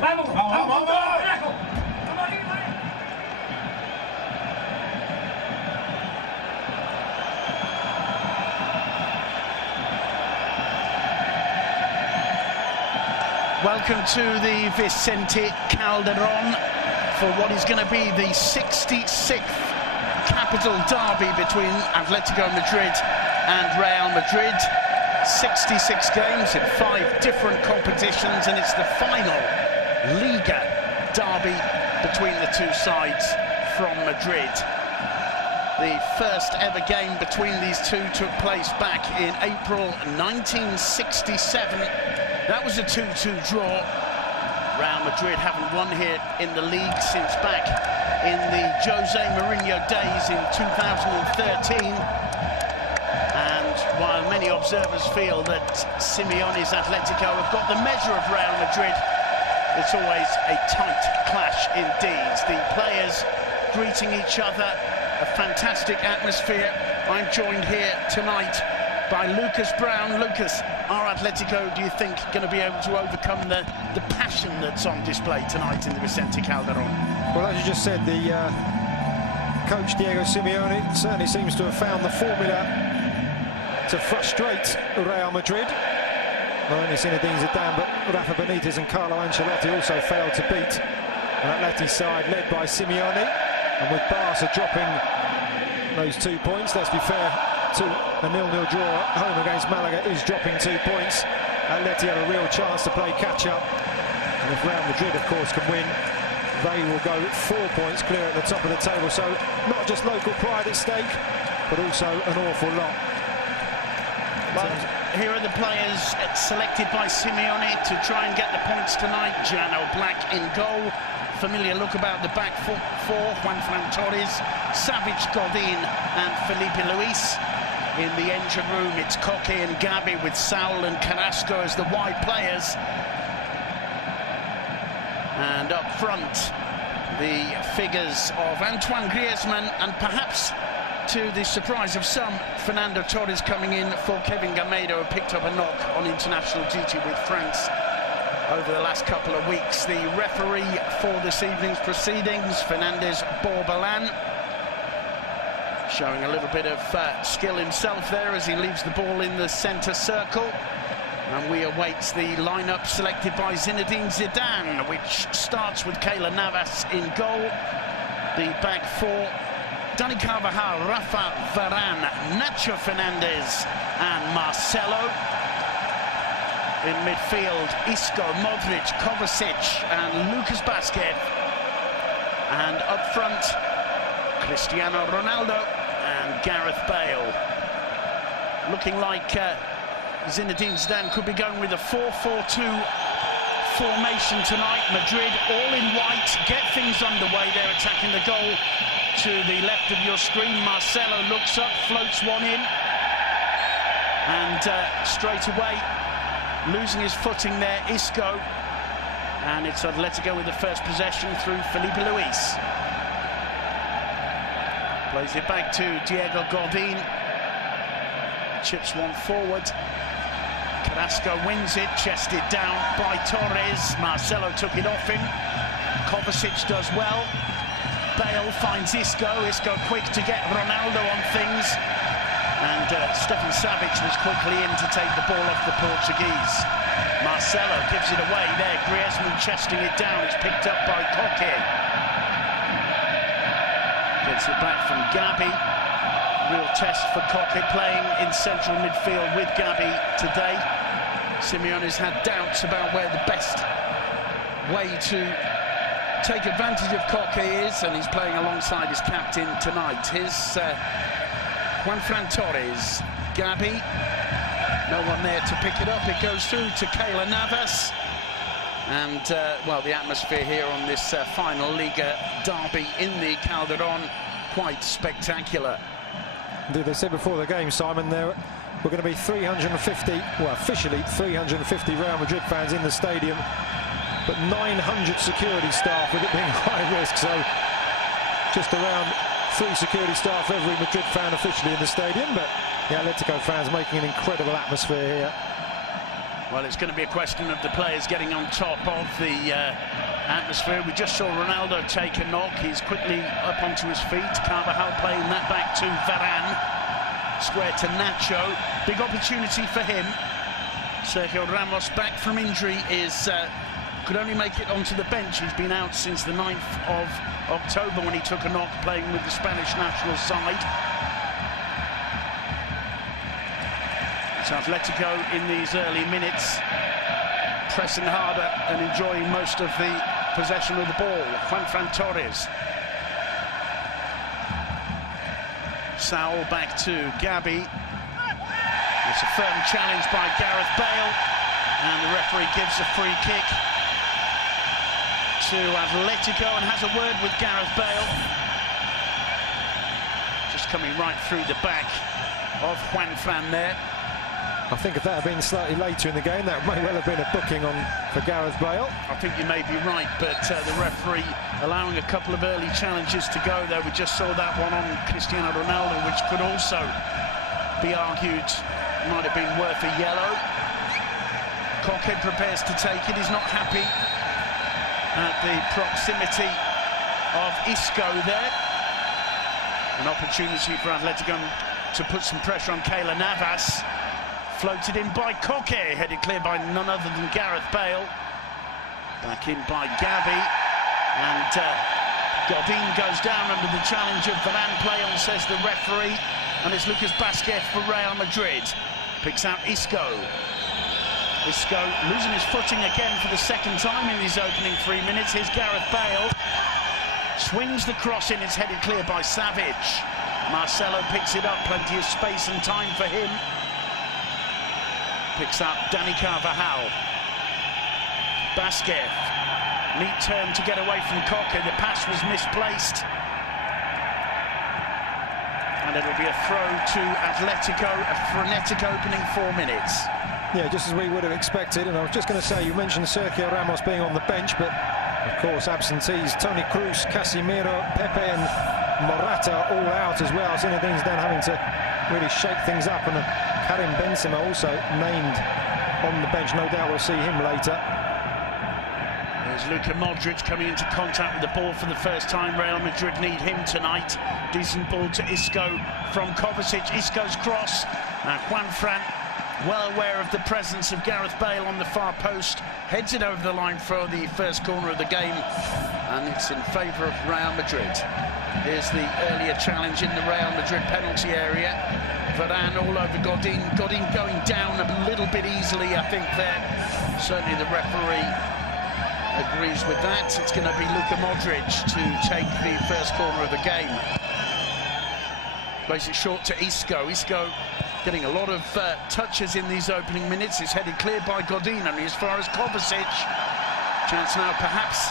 Vamos, vamos, vamos. Welcome to the Vicente Calderon for what is going to be the 66th capital derby between Atletico Madrid and Real Madrid. 66 games in 5 different competitions, and it's the final Liga derby between the two sides from Madrid. The first ever game between these two took place back in April 1967. That was a 2-2 draw. Real Madrid haven't won here in the league since back in the Jose Mourinho days in 2013. And while many observers feel that Simeone's Atletico have got the measure of Real Madrid, it's always a tight clash indeed. The players greeting each other, a fantastic atmosphere. I'm joined here tonight by Lucas Brown. Lucas, are Atletico, do you think, going to be able to overcome the passion that's on display tonight in the Vicente Calderon? Well, as you just said, the coach Diego Simeone certainly seems to have found the formula to frustrate Real Madrid. Not only Zinedine Zidane, but Rafa Benitez and Carlo Ancelotti also failed to beat an Atleti side led by Simeone. And with Barca dropping those 2 points, let's be fair, to a 0-0 draw at home against Malaga is dropping 2 points. Atleti have a real chance to play catch-up, and if Real Madrid, of course, can win, they will go 4 points clear at the top of the table. So not just local pride at stake, but also an awful lot. Well, here are the players selected by Simeone to try and get the points tonight. Jan Oblak in goal. Familiar look about the back four. Juanfran Torres, Savic, Godin and Felipe Luis. In the engine room, it's Koke and Gabi with Saul and Carrasco as the wide players. And up front, the figures of Antoine Griezmann and, perhaps to the surprise of some, Fernando Torres coming in for Kevin Gameiro, who picked up a knock on international duty with France over the last couple of weeks. The referee for this evening's proceedings, Fernandez Borbalan, showing a little bit of skill himself there as he leaves the ball in the centre circle. And we await the lineup selected by Zinedine Zidane, which starts with Keylor Navas in goal. The back four, Dani Carvajal, Rafa Varane, Nacho Fernandez and Marcelo. In midfield, Isco, Modric, Kovacic and Lucas Vázquez. And up front, Cristiano Ronaldo and Gareth Bale. Looking like Zinedine Zidane could be going with a 4-4-2 formation tonight. Madrid all in white, get things underway. They're attacking the goal to the left of your screen. Marcelo looks up, floats one in, and straight away losing his footing there, Isco. And it's Atletico with the first possession through Felipe Luis. Plays it back to Diego Godin. Chips one forward. Carrasco wins it, chested down by Torres. Marcelo took it off him. Kovacic does well. Bale finds Isco. Isco quick to get Ronaldo on things. And Stefan Savic was quickly in to take the ball off the Portuguese. Marcelo gives it away there. Griezmann chesting it down. It's picked up by Koke. Gets it back from Gabi. Real test for Koke playing in central midfield with Gabi today. Simeone's had doubts about where the best way to take advantage of Koke is, and he's playing alongside his captain tonight. Here's Juanfran Torres, Gabi, no one there to pick it up. It goes through to Keylor Navas. And, well, the atmosphere here on this final Liga derby in the Calderon, quite spectacular. They said before the game, Simon, there were going to be 350, well, officially 350 Real Madrid fans in the stadium, but 900 security staff, with it being high risk, so just around 3 security staff for every Madrid fan officially in the stadium. But the Atletico fans making an incredible atmosphere here. Well, it's going to be a question of the players getting on top of the atmosphere. We just saw Ronaldo take a knock. He's quickly up onto his feet. Carvajal playing that back to Varane. Square to Nacho. Big opportunity for him. Sergio Ramos, back from injury, could only make it onto the bench. He's been out since the 9th of October when he took a knock playing with the Spanish national side. It's Atletico in these early minutes, pressing harder and enjoying most of the possession of the ball. Juanfran Torres. Saul back to Gabi. It's a firm challenge by Gareth Bale, and the referee gives a free kick to Atletico and has a word with Gareth Bale. Just coming right through the back of Juanfran there. I think if that had been slightly later in the game, that may well have been a booking for Gareth Bale. I think you may be right, but the referee allowing a couple of early challenges to go there. We just saw that one on Cristiano Ronaldo, which could also be argued might have been worth a yellow. Koke prepares to take it. He's not happy at the proximity of Isco there. An opportunity for Atletico to put some pressure on Keylor Navas. Floated in by Koke, headed clear by none other than Gareth Bale. Back in by Gabi, and Godin goes down under the challenge of Varane. Play on, says the referee, and it's Lucas Vázquez for Real Madrid. Picks out Isco. Isco losing his footing again for the second time in these opening 3 minutes. Here's Gareth Bale. Swings the cross in, it's headed clear by Savic. Marcelo picks it up, plenty of space and time for him. Picks up Dani Carvajal. Vázquez. Neat turn to get away from Koke. The pass was misplaced. And it'll be a throw to Atletico, a frenetic opening 4 minutes. Yeah, just as we would have expected. And I was just going to say, you mentioned Sergio Ramos being on the bench, but of course absentees Toni Kroos, Casemiro, Pepe and Morata all out as well. Zinedine Zidane having to really shake things up, and Karim Benzema also named on the bench. No doubt we'll see him later. There's Luka Modric coming into contact with the ball for the first time. Real Madrid need him tonight. Decent ball to Isco from Kovacic. Isco's cross. Now Juanfran, well aware of the presence of Gareth Bale on the far post, heads it over the line for the first corner of the game, and it's in favour of Real Madrid. Here's the earlier challenge in the Real Madrid penalty area. Varane all over Godin. Godin going down a little bit easily, I think, there. Certainly the referee agrees with that. It's going to be Luka Modric to take the first corner of the game. Plays it short to Isco. Isco getting a lot of touches in these opening minutes. It's headed clear by Godin, only as far as Kovacic. Chance now perhaps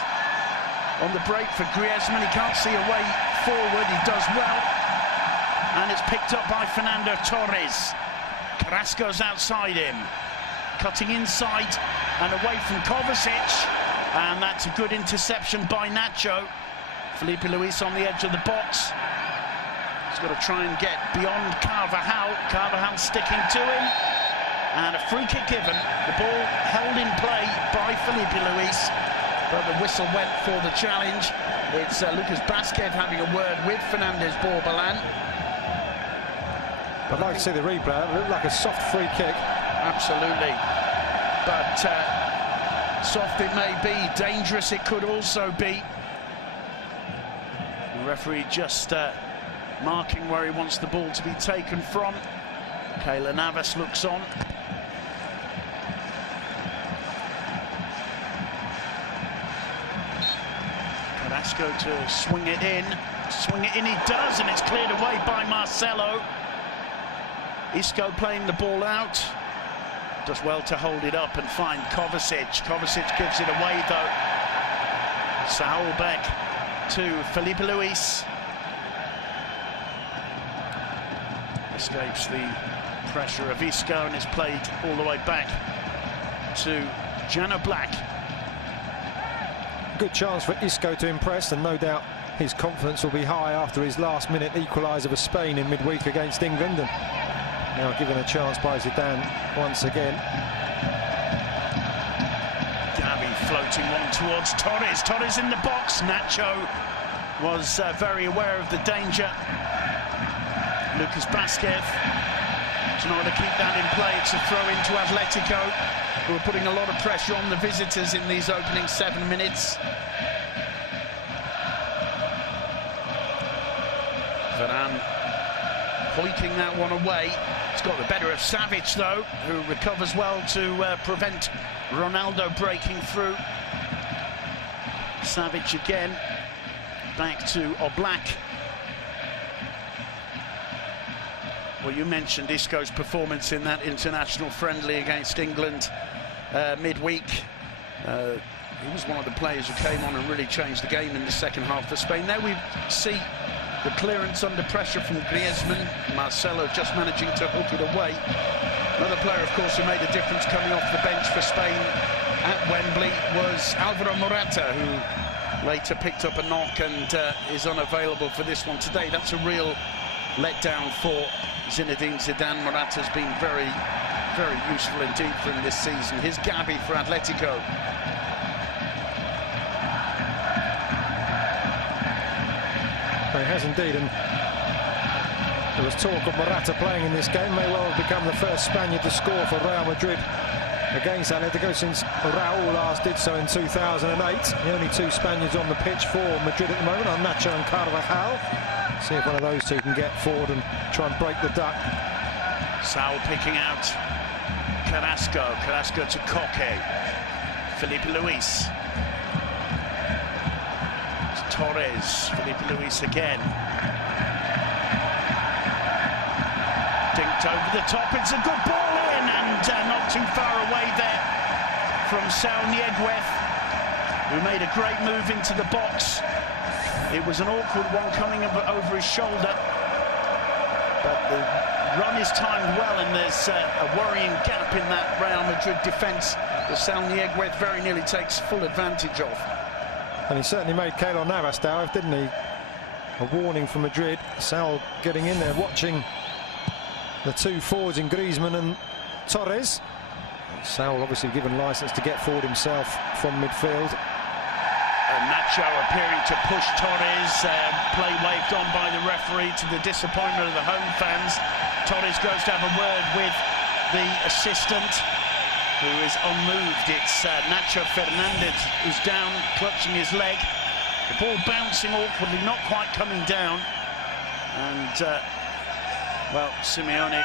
on the break for Griezmann. He can't see a way forward. He does well. And it's picked up by Fernando Torres. Carrasco's outside him. Cutting inside and away from Kovacic. And that's a good interception by Nacho. Felipe Luis on the edge of the box. He's got to try and get beyond Carvajal. Carvajal sticking to him. And a free kick given. The ball held in play by Felipe Luis. But the whistle went for the challenge. It's Lucas Vázquez having a word with Fernandez Borbalán. I'd like to see the replay. It looked like a soft free kick. Absolutely. But soft it may be, dangerous it could also be. The referee just marking where he wants the ball to be taken from. Keylor Navas looks on. Carrasco to swing it in. Swing it in he does, and it's cleared away by Marcelo. Isco playing the ball out. Does well to hold it up and find Kovacic. Kovacic gives it away though. Saul back to Felipe Luis. Escapes the pressure of Isco and is played all the way back to Jano Black. Good chance for Isco to impress, and no doubt his confidence will be high after his last-minute equaliser for Spain in midweek against England. And now given a chance by Zidane once again. floating one towards Torres. Torres in the box. Nacho was very aware of the danger. Lucas Vázquez to know how to keep that in play. It's a throw into Atletico, who are putting a lot of pressure on the visitors in these opening 7 minutes. Varane hoiking that one away. It's got the better of Savic, though, who recovers well to prevent Ronaldo breaking through. Savic again, back to Oblak. Well, you mentioned Isco's performance in that international friendly against England midweek. He was one of the players who came on and really changed the game in the second half for Spain. There we see the clearance under pressure from Griezmann. Marcelo just managing to hook it away. Another player, of course, who made a difference coming off the bench for Spain at Wembley was Alvaro Morata, who later picked up a knock and is unavailable for this one today. That's a real letdown for Zinedine Zidane. Morata's been very, very useful indeed for him this season. Here's Gavi for Atletico. He has indeed, and there was talk of Morata playing in this game. May well have become the first Spaniard to score for Real Madrid against Atletico since Raúl last did so in 2008. The only two Spaniards on the pitch for Madrid at the moment are Nacho and Carvajal. See if one of those two can get forward and try and break the duck. Saul picking out Carrasco. Carrasco to Coque. Felipe Luis. Torres. Felipe Luis again. Dinked over the top. It's a good ball in, and not too far away there from Saul Nieguez, who made a great move into the box. It was an awkward one coming over his shoulder, but the run is timed well, and there's a worrying gap in that Real Madrid defence that Saul Nieguez very nearly takes full advantage of. And he certainly made Keylor Navas dive, didn't he? A warning from Madrid. Saul getting in there, watching the two forwards in Griezmann and Torres. Saul obviously given licence to get forward himself from midfield. Nacho appearing to push Torres. Play waved on by the referee to the disappointment of the home fans. Torres goes to have a word with the assistant, who is unmoved. It's Nacho Fernandez who's down, clutching his leg. The ball bouncing awkwardly, not quite coming down. And, well, Simeone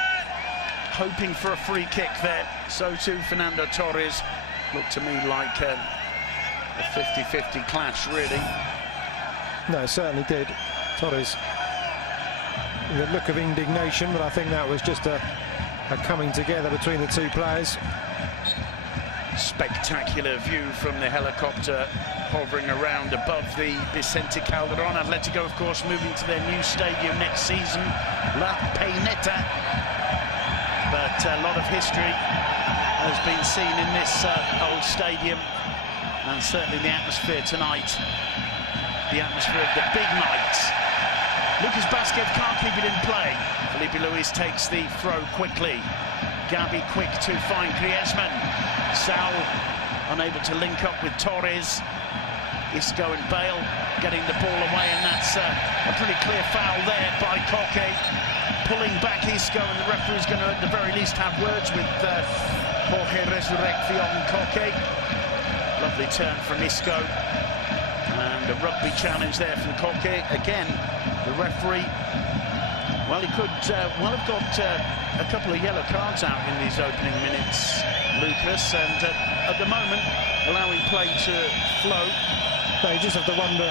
hoping for a free kick there. So too Fernando Torres. Looked to me like a 50-50 clash, really. No, it certainly did. Torres, the look of indignation, but I think that was just a coming together between the two players. Spectacular view from the helicopter hovering around above the Vicente Calderón. Atletico, of course, moving to their new stadium next season, La Peineta. But a lot of history has been seen in this old stadium, and certainly the atmosphere tonight, the atmosphere of the big night. Lucas Vázquez can't keep it in play. Felipe Luis takes the throw quickly. Gavi quick to find Griezmann. Saul unable to link up with Torres. Isco and Bale getting the ball away, and that's a pretty clear foul there by Coque. Pulling back Isco, and the referee's going to at the very least have words with Jorge Resurrección Coque. Lovely turn from Isco, and a rugby challenge there from Coque. Again, the referee, well, he could well have got a couple of yellow cards out in these opening minutes, Lucas, and at the moment allowing play to flow. No, you just have to wonder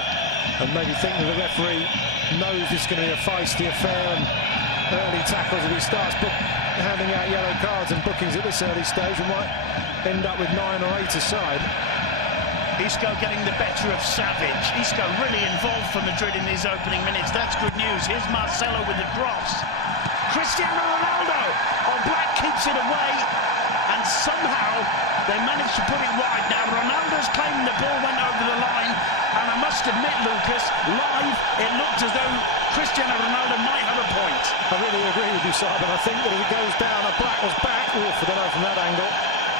and maybe think that the referee knows this is going to be a feisty affair, and early tackles, if he starts handing out yellow cards and bookings at this early stage, we might end up with 9 or 8 aside. Isco getting the better of Savic. Isco really involved for Madrid in these opening minutes. That's good news. Here's Marcelo with the cross. Cristiano Ronaldo. Oblak keeps it away, and somehow they managed to put it wide. Now Ronaldo's claiming the ball went over the line, and I must admit, Lucas, live it looked as though Cristiano Ronaldo might have a point. I really agree with you, Simon. I think that if it goes down, Oblak was back. Oof, I don't know from that angle.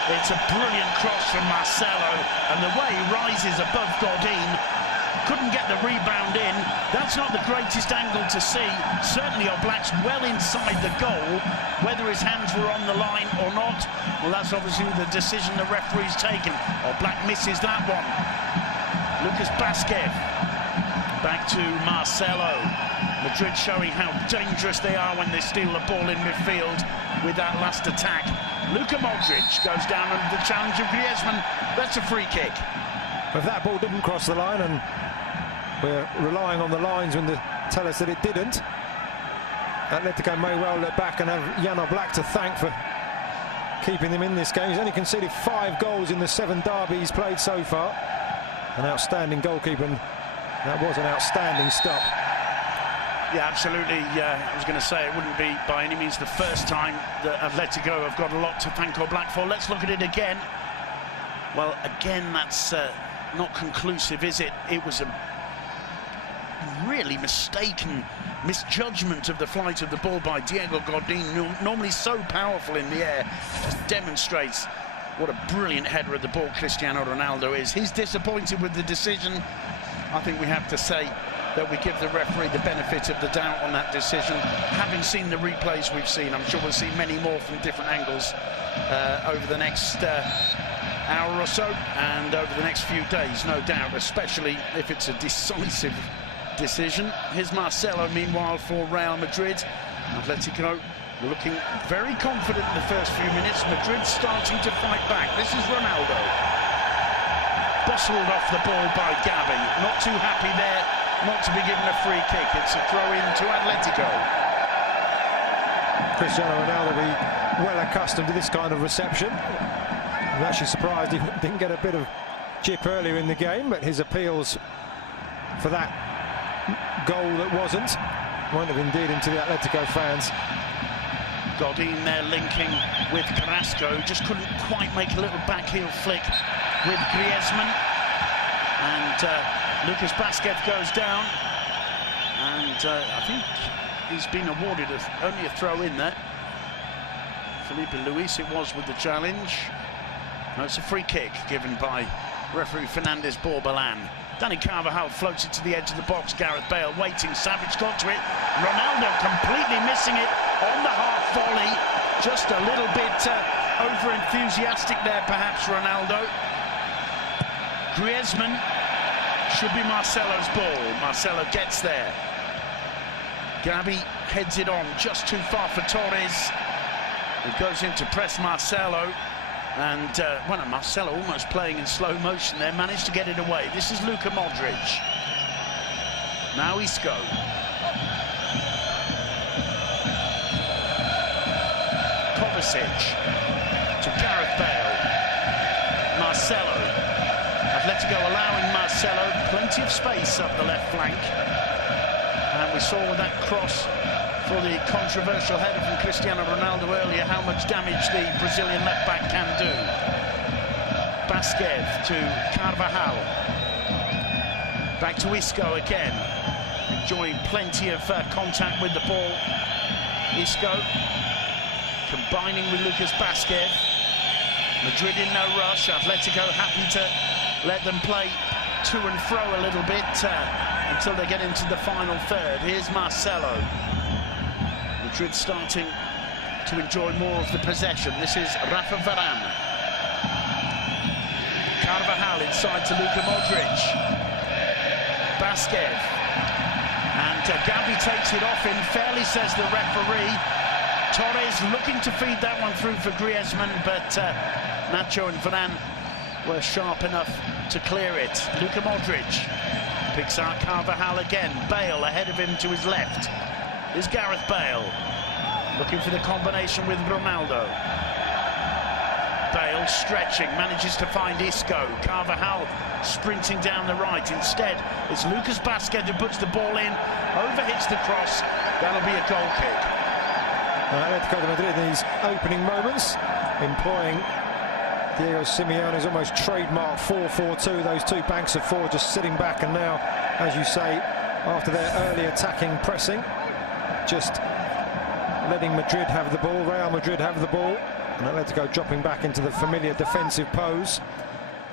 It's a brilliant cross from Marcelo, and the way he rises above Godin, couldn't get the rebound in. That's not the greatest angle to see. Certainly Oblak's well inside the goal. Whether his hands were on the line or not, well, that's obviously the decision the referee's taken. Oblak misses that one. Lucas Basquez back to Marcelo. Madrid showing how dangerous they are when they steal the ball in midfield with that last attack. Luka Modric goes down under the challenge of Griezmann. That's a free kick. If that ball didn't cross the line, and we're relying on the lines when they tell us that it didn't, Atletico may well look back and have Jan Oblak to thank for keeping them in this game. He's only conceded 5 goals in the 7 derbies played so far. An outstanding goalkeeper, and that was an outstanding stop. Yeah, absolutely. I was going to say it wouldn't be by any means the first time that Atletico have got a lot to thank Oblak for. Let's look at it again. Well, again, that's not conclusive, is it? It was a really mistaken misjudgment of the flight of the ball by Diego Godin, normally so powerful in the air. Just demonstrates what a brilliant header of the ball Cristiano Ronaldo is. He's disappointed with the decision. I think we have to say that we give the referee the benefit of the doubt on that decision. Having seen the replays we've seen, I'm sure we'll see many more from different angles over the next hour or so, and over the next few days, no doubt, especially if it's a decisive decision. Here's Marcelo, meanwhile, for Real Madrid. Atletico looking very confident in the first few minutes. Madrid starting to fight back. This is Ronaldo. Bustled off the ball by Gavi. Not too happy there not to be given a free kick. It's a throw-in to Atletico. Cristiano Ronaldo will be well accustomed to this kind of reception. I'm actually surprised he didn't get a bit of chip earlier in the game, but his appeals for that goal that wasn't won't have endeared him to the Atletico fans. Godin there linking with Carrasco, just couldn't quite make a little backheel flick with Griezmann, and Lucas Basquez goes down, and I think he's been awarded only a throw in there. Felipe Luis it was with the challenge. No, it's a free kick given by referee Fernandez Borbalan. Dani Carvajal floats it to the edge of the box. Gareth Bale waiting. Savage got to it. Ronaldo completely missing it on the half volley. Just a little bit over-enthusiastic there, perhaps, Ronaldo. Griezmann should be Marcelo's ball. Marcelo gets there. Gavi heads it on just too far for Torres. He goes in to press Marcelo. And, well, Marcelo almost playing in slow motion there, managed to get it away. This is Luka Modric. Now Isco. Kovacic to Gareth Bale. Marcelo. Atletico allowing Marcelo plenty of space up the left flank. And we saw with that cross for the controversial header from Cristiano Ronaldo earlier how much damage the Brazilian left-back can do. Basquez to Carvajal. Back to Isco again. Enjoying plenty of contact with the ball. Isco combining with Lucas Basquez. Madrid in no rush. Atletico happy to let them play to and fro a little bit until they get into the final third. Here's Marcelo. Madrid starting to enjoy more of the possession. This is Rafa Varane. Carvajal inside to Luka Modric. Basquez. And Gavi takes it off in fairly, says the referee. Torres looking to feed that one through for Griezmann, but Nacho and Varane were sharp enough to clear it. Luka Modric picks out Carvajal again. Bale ahead of him to his left. Is Gareth Bale looking for the combination with Ronaldo. Bale stretching, manages to find Isco. Carvajal sprinting down the right. Instead, it's Lucas Basquez who puts the ball in, overhits the cross. That'll be a goal kick. Atletico de Madrid in these opening moments, employing Diego Simeone's almost trademark 4-4-2, those two banks of four just sitting back, and now, as you say, after their early attacking pressing, just letting Madrid have the ball, Real Madrid have the ball, And Atletico dropping back into the familiar defensive pose.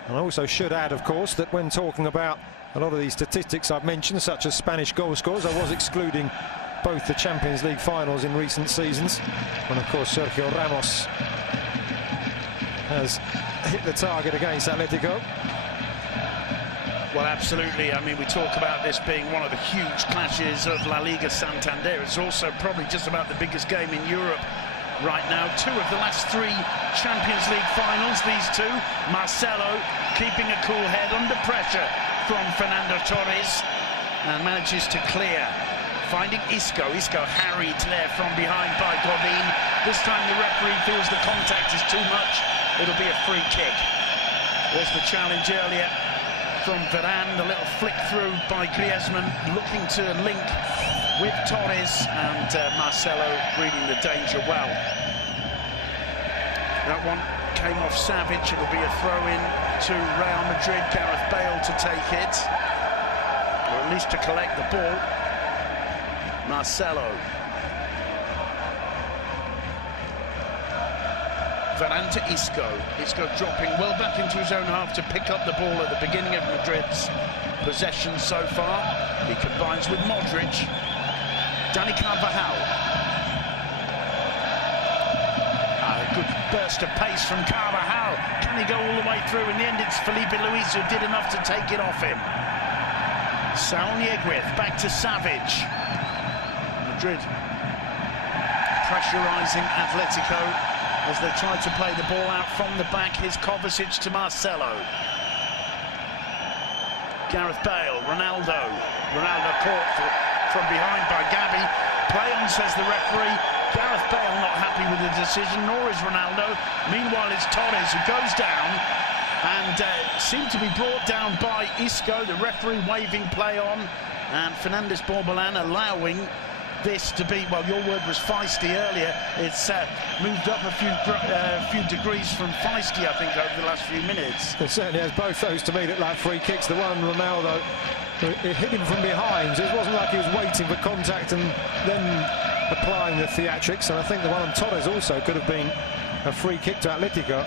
And I also should add, of course, that when talking about a lot of these statistics I've mentioned, such as Spanish goal scorers, I was excluding both the Champions League finals in recent seasons. And of course, Sergio Ramos has hit the target against Atletico. Well, absolutely. I mean, we talk about this being one of the huge clashes of La Liga Santander. It's also probably just about the biggest game in Europe right now. Two of the last three Champions League finals, these two. Marcelo keeping a cool head under pressure from Fernando Torres and manages to clear. Finding Isco. Isco harried there from behind by Godin. This time the referee feels the contact is too much. It'll be a free kick. There's the challenge earlier from Varane, the little flick through by Griezmann, looking to link with Torres, and Marcelo reading the danger well. That one came off Savage. It'll be a throw-in to Real Madrid. Gareth Bale to take it, or at least to collect the ball. Marcelo. Varane to Isco. Isco dropping well back into his own half to pick up the ball at the beginning of Madrid's possession so far. He combines with Modric. Dani Carvajal. A good burst of pace from Carvajal. Can he go all the way through? In the end, it's Felipe Luis who did enough to take it off him. Saúl Ñíguez back to Savage. Madrid pressurising Atletico as they try to play the ball out from the back. Here's Kovacic to Marcelo. Gareth Bale, Ronaldo. Ronaldo caught from behind by Gavi. Play on, says the referee. Gareth Bale not happy with the decision, nor is Ronaldo. Meanwhile, it's Torres who goes down and seemed to be brought down by Isco. The referee waving play on, and Fernandes Borbalán allowing this to be, well, your word was feisty earlier. It's moved up a few degrees from feisty, I think, over the last few minutes. It certainly has. Both those to me look like free kicks. The one Ronaldo, it hit him from behind, so it wasn't like he was waiting for contact and then applying the theatrics. And I think the one on Torres also could have been a free kick to Atletico.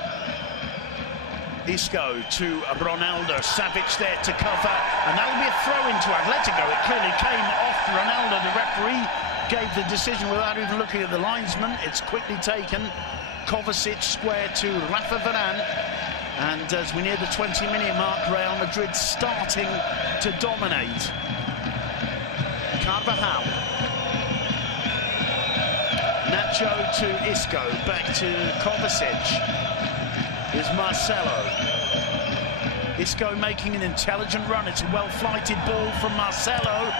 Isco to Ronaldo. Savage there to cover, and that'll be a throw into Atletico. It clearly came off Ronaldo. The referee gave the decision without even looking at the linesman. It's quickly taken. Kovacic square to Rafa Varane, and as we near the 20-minute mark, Real Madrid starting to dominate. Carvajal. Nacho to Isco, back to Kovacic. Is Marcelo. Isco making an intelligent run. It's a well-flighted ball from Marcelo.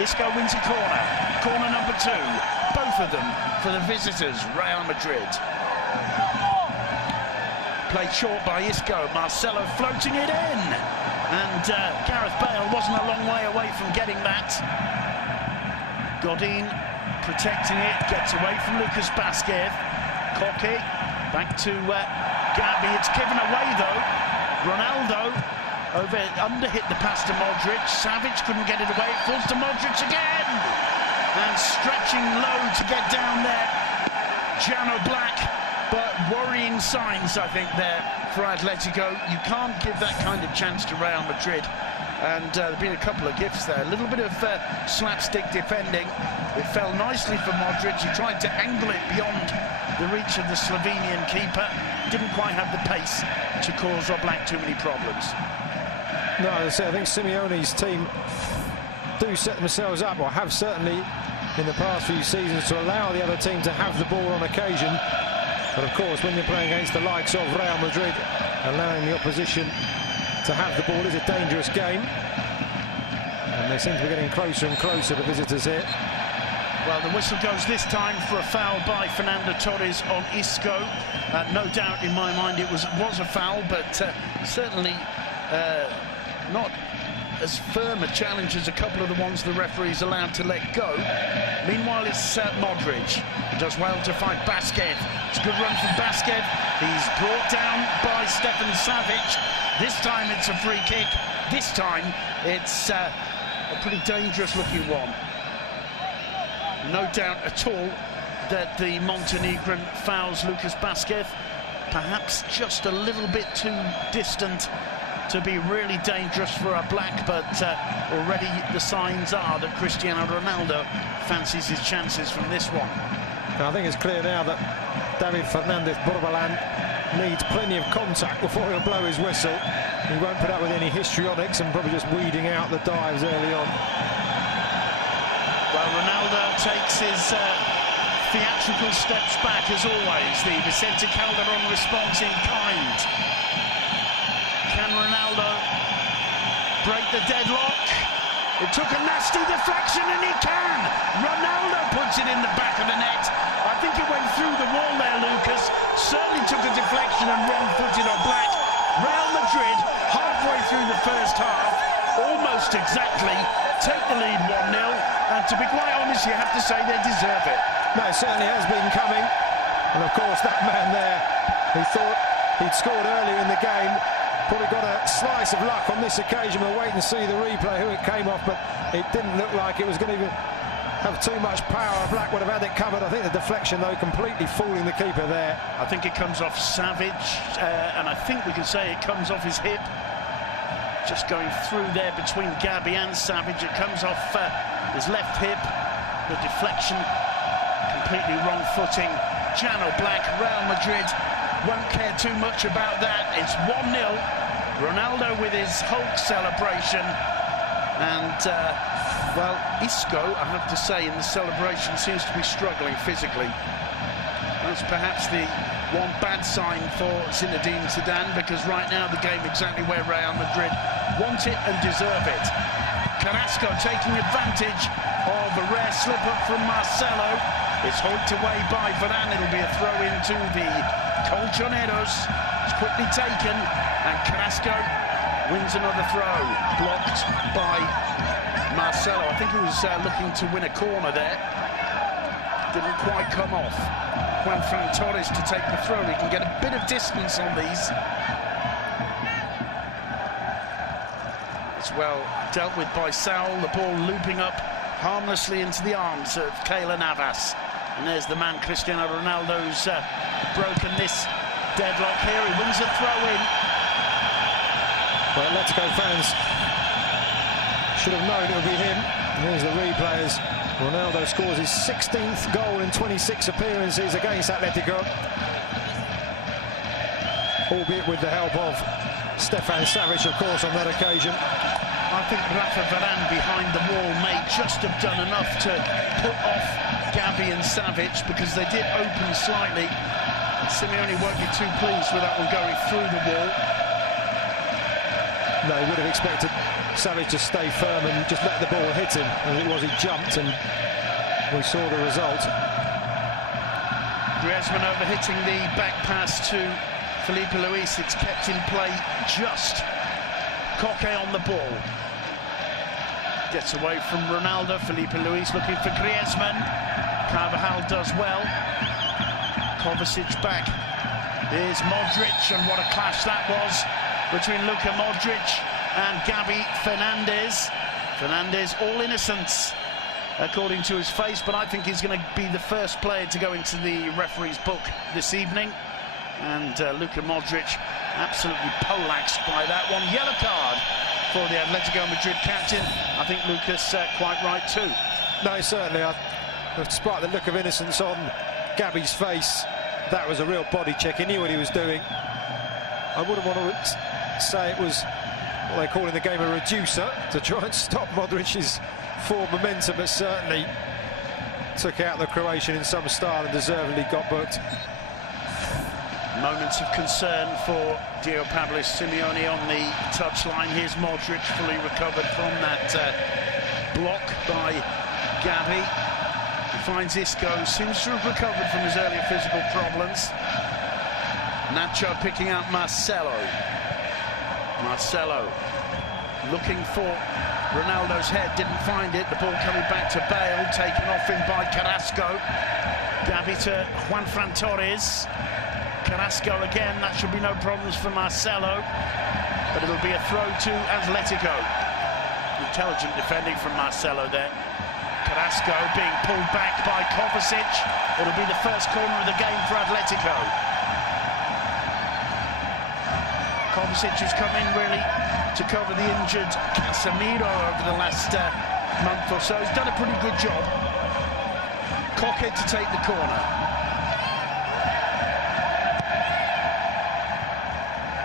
Isco wins a corner. Corner number 2. Both of them for the visitors, Real Madrid. Played short by Isco. Marcelo floating it in. And Gareth Bale wasn't a long way away from getting that. Godin protecting it. Gets away from Lucas Vázquez. Koke back to Gavi. It's given away though. Ronaldo underhit the pass to Modric. Savage couldn't get it away. It falls to Modric again. And stretching low to get down there. Jano Black, but worrying signs, I think, there for Atletico. You can't give that kind of chance to Real Madrid. And there have been a couple of gifts there. A little bit of slapstick defending. It fell nicely for Modric. He tried to angle it beyond the reach of the Slovenian keeper. Didn't quite have the pace to cause Oblak too many problems. No, as I say, I think Simeone's team do set themselves up, or have certainly in the past few seasons, to allow the other team to have the ball on occasion. But of course, when you're playing against the likes of Real Madrid, allowing the opposition to have the ball is a dangerous game. And they seem to be getting closer and closer, the visitors here. Well, the whistle goes this time for a foul by Fernando Torres on Isco. No doubt in my mind it was a foul, but certainly not as firm a challenge as a couple of the ones the referee's allowed to let go. Meanwhile, it's Modric. He does well to find Vázquez. It's a good run from Vázquez. He's brought down by Stefan Savic. This time it's a free kick. This time it's a pretty dangerous looking one. No doubt at all that the Montenegrin fouls Lucas Vázquez. Perhaps just a little bit too distant to be really dangerous for a black, but already the signs are that Cristiano Ronaldo fancies his chances from this one. I think it's clear now that David Fernandez Borbalán needs plenty of contact before he'll blow his whistle. He won't put up with any histrionics and probably just weeding out the dives early on. Well, Ronaldo takes his theatrical steps back as always. The Vicente Calderón response in kind. Can Ronaldo break the deadlock? It took a nasty deflection and he can! Ronaldo puts it in the back of the net. I think it went through the wall there, Lucas. Certainly took a deflection and wrong-footed on black. Real Madrid, halfway through the first half, almost exactly, take the lead 1-0. And to be quite honest, you have to say they deserve it. No, it certainly has been coming. And of course, that man there, he thought he'd scored earlier in the game. Probably got a slice of luck on this occasion. We'll wait and see the replay who it came off, but it didn't look like it was going to even have too much power. Black would have had it covered. I think the deflection, though, completely fooling the keeper there. I think it comes off Savage, and I think we can say it comes off his hip. Just going through there between Gabi and Savage. It comes off his left hip. The deflection, completely wrong footing. Jan Oblak, Real Madrid won't care too much about that. It's 1-0. Ronaldo with his Hulk celebration. And, well, Isco, I have to say, in the celebration seems to be struggling physically. That's perhaps the one bad sign for Zinedine Zidane, because right now the game exactly where Real Madrid want it and deserve it. Carrasco taking advantage of a rare slip-up from Marcelo. It's hooked away by Varane. It'll be a throw into the Colchoneros. It's quickly taken, and Carrasco wins another throw, blocked by Marcelo. I think he was looking to win a corner there. Didn't quite come off. Juanfran Torres to take the throw. He can get a bit of distance on these. It's well dealt with by Saul. The ball looping up harmlessly into the arms of Keylor Navas. And there's the man, Cristiano Ronaldo, who's broken this deadlock here. He wins a throw-in. Well, Atletico fans should have known it would be him. Here's the replays. Ronaldo scores his 16th goal in 26 appearances against Atletico, albeit with the help of Stefan Savic, of course, on that occasion. I think Rafa Varane behind the wall may just have done enough to put off Gabi and Savic, because they did open slightly. Simeone won't be too pleased with that one going through the wall. No, he would have expected Savic to stay firm and just let the ball hit him. As it was, he jumped, and we saw the result. Griezmann overhitting the back pass to Felipe Luis. It's kept in play just. Koke on the ball. Gets away from Ronaldo. Felipe Luis looking for Griezmann. Carvajal does well. Kovacic back. Here's Modric, and what a clash that was between Luka Modric and Gabi Fernandez. Fernandez, all innocence, according to his face, but I think he's going to be the first player to go into the referee's book this evening. And Luka Modric absolutely poleaxed by that one. Yellow card for the Atletico Madrid captain. I think Lucas quite right too. No, certainly. Despite the look of innocence on Gabi's face, that was a real body check. He knew what he was doing. I wouldn't want to say it was what they call in the game a reducer to try and stop Modric's forward momentum, but certainly took out the Croatian in some style and deservedly got booked. Moments of concern for Diego Pablo Simeone on the touchline. Here's Modric, fully recovered from that block by Gabi. He finds Isco, seems to have recovered from his earlier physical problems. Nacho picking out Marcelo. Marcelo looking for Ronaldo's head, didn't find it. The ball coming back to Bale, taken off him by Carrasco. Gabi to Juanfran Torres. Carrasco again, that should be no problems for Marcelo, but it'll be a throw to Atletico. Intelligent defending from Marcelo there. Carrasco being pulled back by Kovacic. It'll be the first corner of the game for Atletico. Kovacic has come in really to cover the injured Casemiro over the last month or so. He's done a pretty good job. Koke to take the corner.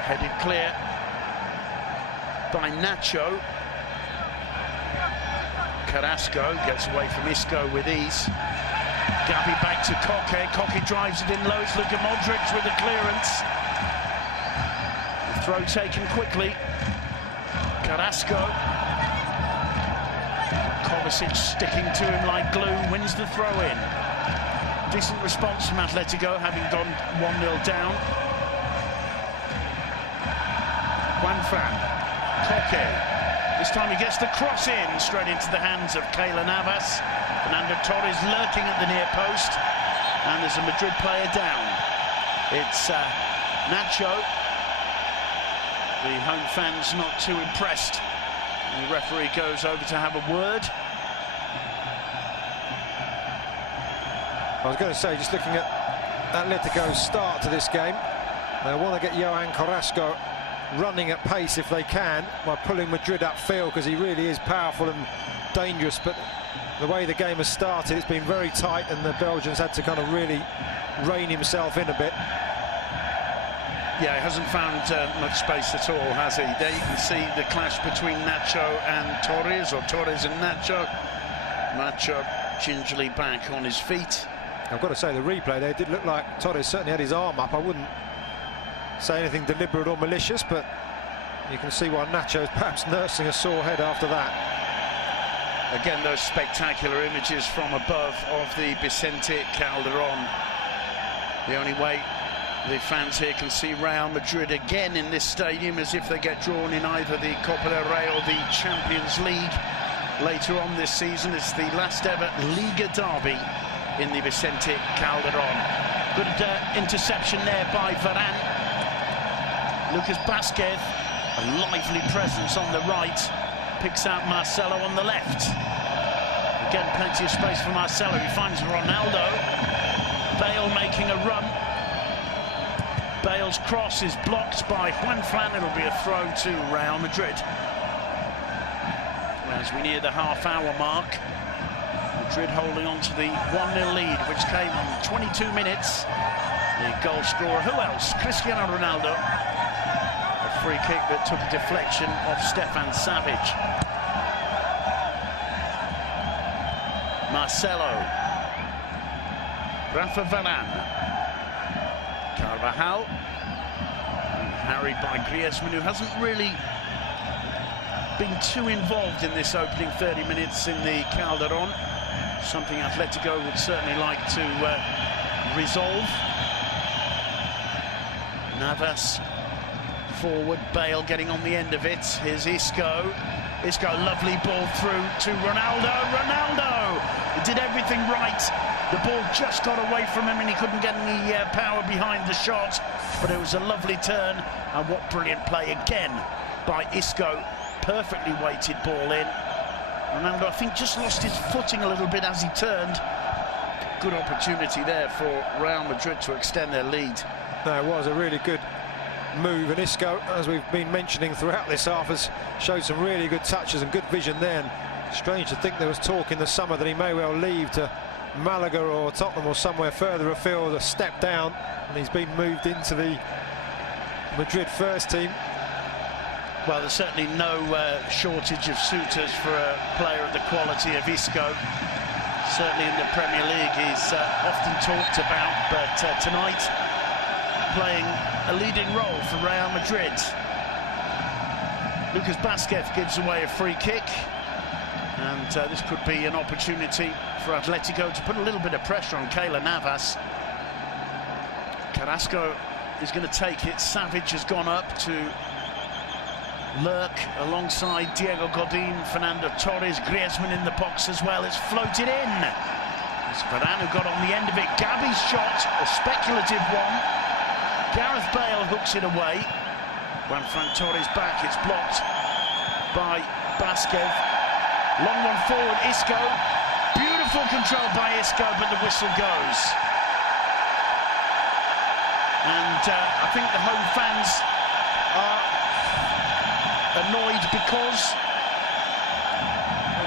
Headed clear by Nacho. Carrasco gets away from Isco with ease. Gavi back to Koke. Koke drives it in low. It's Luka Modric with the clearance. The throw taken quickly. Carrasco. Kovacic sticking to him like glue, wins the throw-in. Decent response from Atletico, having gone 1-0 down. Juanfran. Koke. This time he gets the cross in, straight into the hands of Keylor Navas. Fernando Torres lurking at the near post. And there's a Madrid player down. It's Nacho. The home fans not too impressed. And the referee goes over to have a word. I was going to say, just looking at Atletico's start to this game, they want to get Johan Carrasco running at pace if they can by pulling Madrid upfield, because he really is powerful and dangerous. But the way the game has started, it's been very tight, and the Belgians had to kind of really rein himself in a bit. Yeah, he hasn't found much space at all, has he? There you can see the clash between Nacho and Torres, or Torres and Nacho. Nacho gingerly back on his feet. I've got to say, the replay there did look like Torres certainly had his arm up. I wouldn't say anything deliberate or malicious, but you can see why Nacho is perhaps nursing a sore head after that. Again, those spectacular images from above of the Vicente Calderon. The only way the fans here can see Real Madrid again in this stadium is if they get drawn in either the Copa del Rey or the Champions League later on this season. It's the last ever Liga derby in the Vicente Calderon. Good interception there by Varane. Lucas Vázquez, a lively presence on the right, picks out Marcelo on the left. Again, plenty of space for Marcelo. He finds Ronaldo. Bale making a run. Bale's cross is blocked by Juanfran. It'll be a throw to Real Madrid. As we near the half-hour mark, Madrid holding on to the 1-0 lead, which came on 22 minutes. The goal scorer, who else? Cristiano Ronaldo. A free kick that took a deflection of Stefan Savic. Marcelo. Rafa Varane. Carvajal. And harried by Griezmann, who hasn't really been too involved in this opening 30 minutes in the Calderon. Something Atletico would certainly like to resolve. Navas forward, Bale getting on the end of it. Here's Isco. Isco, lovely ball through to Ronaldo. Ronaldo! He did everything right. The ball just got away from him and he couldn't get any power behind the shot. But it was a lovely turn. And what brilliant play again by Isco. Perfectly weighted ball in. Ronaldo, I think, just lost his footing a little bit as he turned. Good opportunity there for Real Madrid to extend their lead. No, it was a really good move, and Isco, as we've been mentioning throughout this half, has showed some really good touches and good vision there. And strange to think there was talk in the summer that he may well leave to Malaga or Tottenham or somewhere further afield, a step down, and he's been moved into the Madrid first team. Well, there's certainly no shortage of suitors for a player of the quality of Isco. Certainly in the Premier League, he's often talked about, but tonight playing a leading role for Real Madrid. Lucas Vázquez gives away a free kick, and this could be an opportunity for Atletico to put a little bit of pressure on Keylor Navas. Carrasco is going to take it. Savic has gone up to lurk alongside Diego Godin, Fernando Torres, Griezmann in the box as well. It's floated in. It's Varane who got on the end of it. Gavi's shot, a speculative one. Gareth Bale hooks it away. Juanfran Torres back, it's blocked by Vázquez. Long one forward, Isco. Beautiful control by Isco, but the whistle goes. And I think the home fans are annoyed because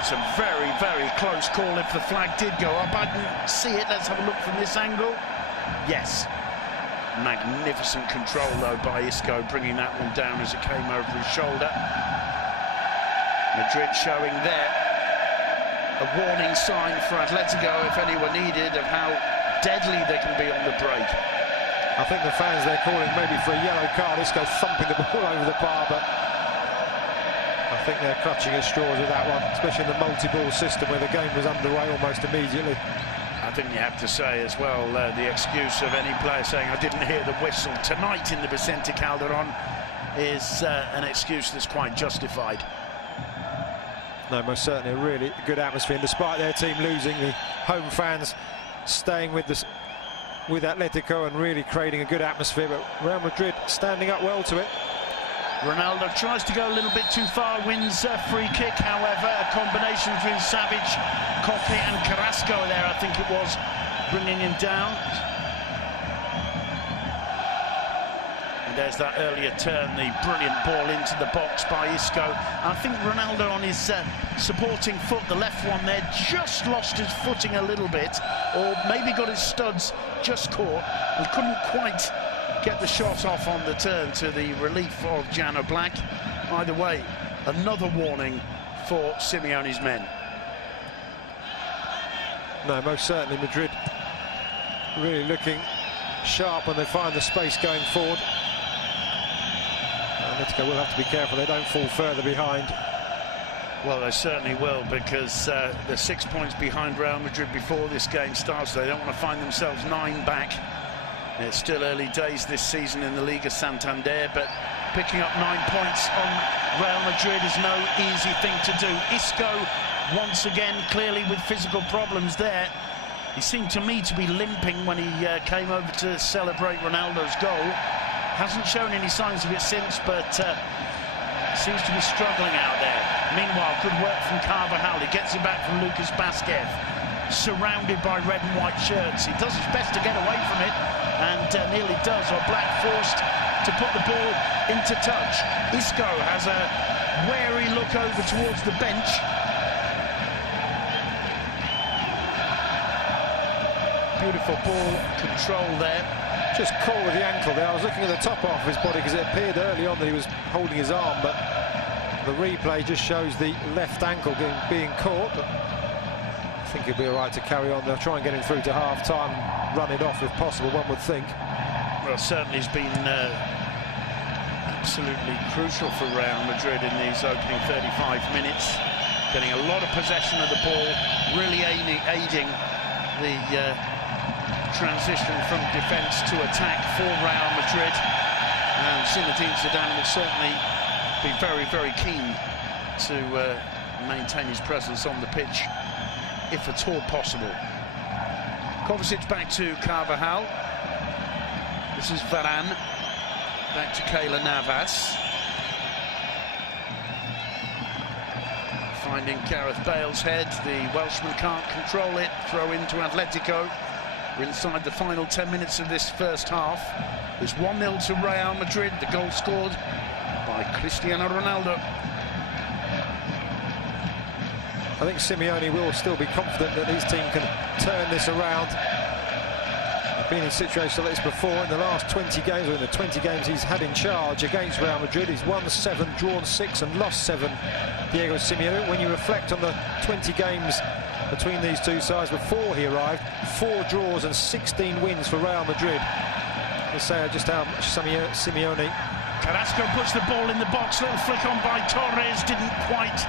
it's a very, very close call. If the flag did go up, I didn't see it. Let's have a look from this angle. Yes. Magnificent control, though, by Isco, bringing that one down as it came over his shoulder. Madrid showing there a warning sign for Atletico, if any were needed, of how deadly they can be on the break. I think the fans, they're calling maybe for a yellow card. Isco thumping the ball over the bar, but I think they're clutching at straws with that one, especially in the multi-ball system where the game was underway almost immediately. I think you have to say as well, the excuse of any player saying I didn't hear the whistle tonight in the Vicente Calderon is an excuse that's quite justified. No, most certainly a really good atmosphere, and despite their team losing, the home fans staying with Atletico and really creating a good atmosphere, but Real Madrid standing up well to it. Ronaldo tries to go a little bit too far, wins a free kick. However, a combination between Savic, Koke and Carrasco there, I think it was, bringing him down. And there's that earlier turn, the brilliant ball into the box by Isco. I think Ronaldo on his supporting foot, the left one there, just lost his footing a little bit, or maybe got his studs just caught and couldn't quite get the shot off on the turn, to the relief of Jano Black. Either way, another warning for Simeone's men. No, most certainly Madrid really looking sharp when they find the space going forward. Atletico will have to be careful they don't fall further behind. Well, they certainly will, because they're 6 points behind Real Madrid before this game starts. They don't want to find themselves 9 back. It's still early days this season in the Liga Santander, but picking up 9 points on Real Madrid is no easy thing to do. Isco, once again, clearly with physical problems there. He seemed to me to be limping when he came over to celebrate Ronaldo's goal. Hasn't shown any signs of it since, but seems to be struggling out there. Meanwhile, good work from Carvajal. He gets it back from Lucas Vázquez, surrounded by red and white shirts. He does his best to get away from it, and nearly does. Or Black forced to put the ball into touch. Isco has a wary look over towards the bench. Beautiful ball control there. Just caught with the ankle there. I was looking at the top half of his body because it appeared early on that he was holding his arm, but the replay just shows the left ankle being caught. But I think he'll be all right to carry on. They'll try and get him through to half-time, run it off if possible, one would think. Well, certainly he's been absolutely crucial for Real Madrid in these opening 35 minutes. Getting a lot of possession of the ball, really aiding the transition from defence to attack for Real Madrid. And Zinedine Zidane will certainly be very, very keen to maintain his presence on the pitch, if at all possible. Kovacic back to Carvajal. This is Varane. Back to Keylor Navas. Finding Gareth Bale's head. The Welshman can't control it. Throw into Atletico. We're inside the final 10 minutes of this first half. There's 1-0 to Real Madrid. The goal scored by Cristiano Ronaldo. I think Simeone will still be confident that his team can turn this around. I've been in situations like this before in the last 20 games, or in the 20 games he's had in charge against Real Madrid. He's won 7, drawn 6 and lost 7, Diego Simeone. When you reflect on the 20 games between these two sides before he arrived, 4 draws and 16 wins for Real Madrid. Let's say just how much Simeone. Carrasco puts the ball in the box, little flick on by Torres, didn't quite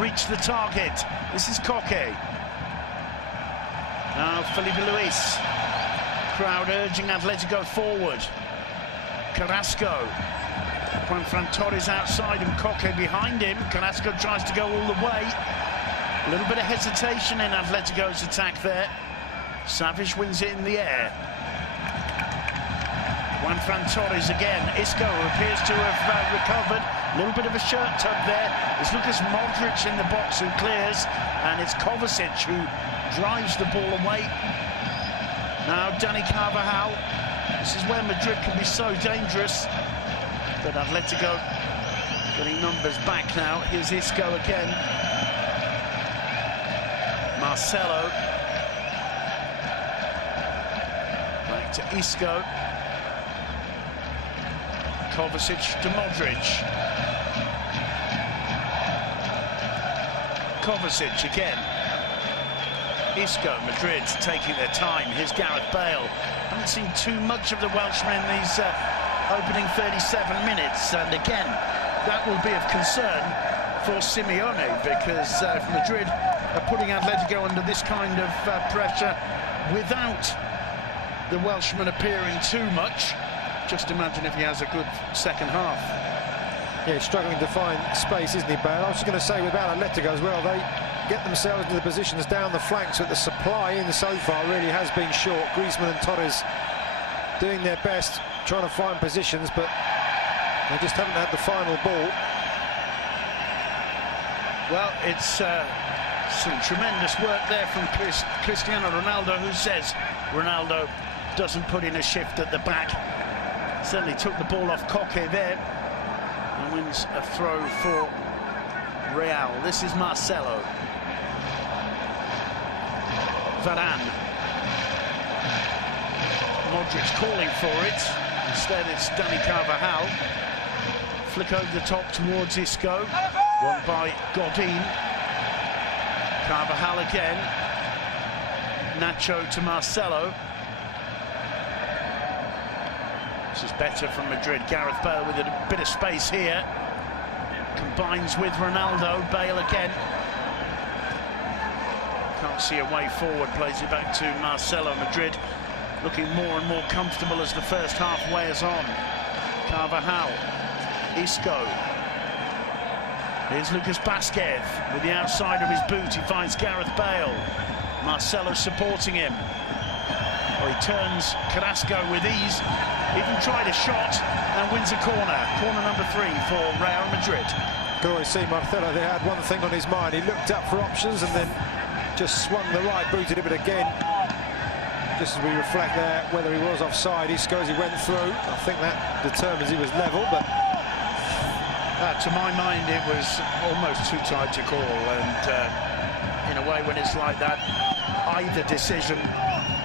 reach the target. This is Koke. Now Felipe Luis. Crowd urging Atletico forward. Carrasco. Juan Torres outside and Koke behind him. Carrasco tries to go all the way. A little bit of hesitation in Atletico's attack there. Savic wins it in the air. Juan Torres again. Isco appears to have recovered. A little bit of a shirt tug there. It's Lucas Modric in the box who clears, and it's Kovacic who drives the ball away. Now Dani Carvajal. This is where Madrid can be so dangerous. But Atletico getting numbers back now. Here's Isco again. Marcelo. Back to Isco. Kovacic to Modric. Kovacic again. Isco, Madrid taking their time. Here's Gareth Bale. Haven't seen too much of the Welshman in these opening 37 minutes, and again that will be of concern for Simeone, because if Madrid are putting Atletico under this kind of pressure without the Welshman appearing too much, just imagine if he has a good second half. Yeah, he's struggling to find space, isn't he, Bale? I was just going to say, without Atletico as well, they get themselves into the positions down the flanks, but the supply in so far really has been short. Griezmann and Torres doing their best, trying to find positions, but they just haven't had the final ball. Well, it's some tremendous work there from Cristiano Ronaldo, who says Ronaldo doesn't put in a shift at the back. Certainly took the ball off Koke there and wins a throw for Real. This is Marcelo. Varane. Modric calling for it. Instead it's Dani Carvajal. Flick over the top towards Isco. Won by Godin. Carvajal again. Nacho to Marcelo. This is better from Madrid. Gareth Bale with a bit of space here. Combines with Ronaldo. Bale again. Can't see a way forward. Plays it back to Marcelo. Madrid looking more and more comfortable as the first half wears on. Carvajal. Isco. Here's Lucas Vázquez with the outside of his boot. He finds Gareth Bale. Marcelo supporting him. Well, he turns Carrasco with ease. Even tried a shot and wins a corner. Corner number 3 for Real Madrid. Could always see Marcelo there had one thing on his mind. He looked up for options and then just swung the right boot at it again. Just as we reflect there whether he was offside, Isco as he went through. I think that determines he was level, but to my mind it was almost too tight to call, and in a way when it's like that, either decision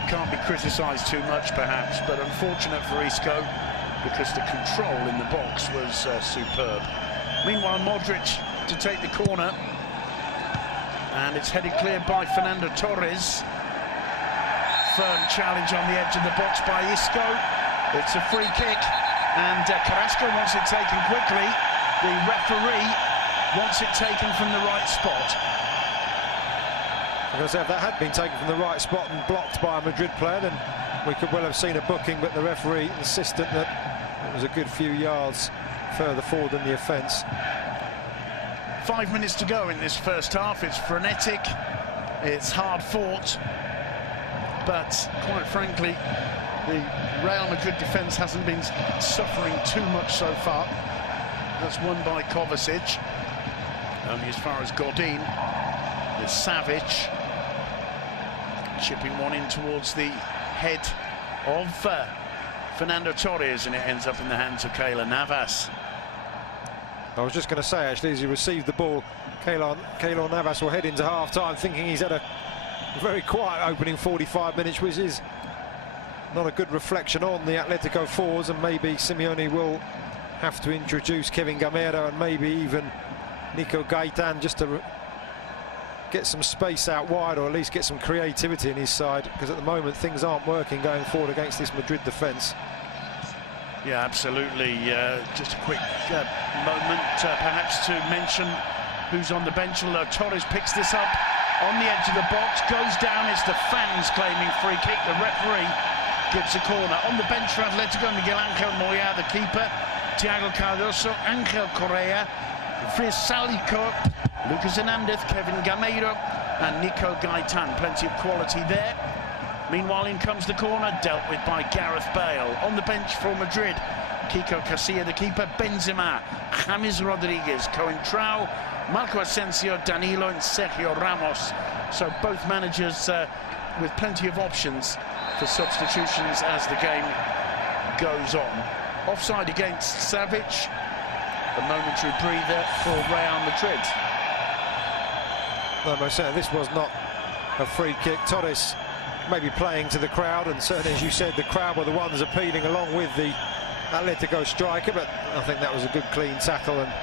can't be criticised too much perhaps, but unfortunate for Isco because the control in the box was superb. Meanwhile, Modric to take the corner, and it's headed clear by Fernando Torres. Firm challenge on the edge of the box by Isco. It's a free kick, and Carrasco wants it taken quickly. The referee wants it taken from the right spot. I'm going to say, if that had been taken from the right spot and blocked by a Madrid player, then we could well have seen a booking, but the referee insisted that it was a good few yards further forward than the offence. 5 minutes to go in this first half. It's frenetic, it's hard fought, but quite frankly the Real Madrid defence hasn't been suffering too much so far. That's won by Kovacic. Only as far as Godin. There's Savic chipping one in towards the head of Fernando Torres, and it ends up in the hands of Keylor Navas. I was just going to say, actually, as he received the ball, Keylor Navas will head into half-time thinking he's had a very quiet opening 45 minutes, which is not a good reflection on the Atletico forwards, and maybe Simeone will have to introduce Kevin Gamero and maybe even Nico Gaitan just to get some space out wide, or at least get some creativity in his side, because at the moment things aren't working going forward against this Madrid defence. Yeah, absolutely. Just a quick moment perhaps to mention who's on the bench, although Torres picks this up on the edge of the box, goes down. It's the fans claiming free kick. The referee gives a corner. On the bench for Atletico, Miguel Angel Moya, the keeper, Thiago Cardoso, Angel Correa, Fris Salico, Lucas Hernandez, Kevin Gameiro and Nico Gaitan. Plenty of quality there. Meanwhile, in comes the corner, dealt with by Gareth Bale. On the bench for Madrid, Kiko Casilla, the keeper, Benzema, James Rodriguez, Coentrao, Marco Asensio, Danilo and Sergio Ramos. So both managers with plenty of options for substitutions as the game goes on. Offside against Savic. A momentary breather for Real Madrid. No, most certainly this was not a free kick. Torres maybe playing to the crowd, and certainly, as you said, the crowd were the ones appealing along with the Atletico striker, but I think that was a good clean tackle and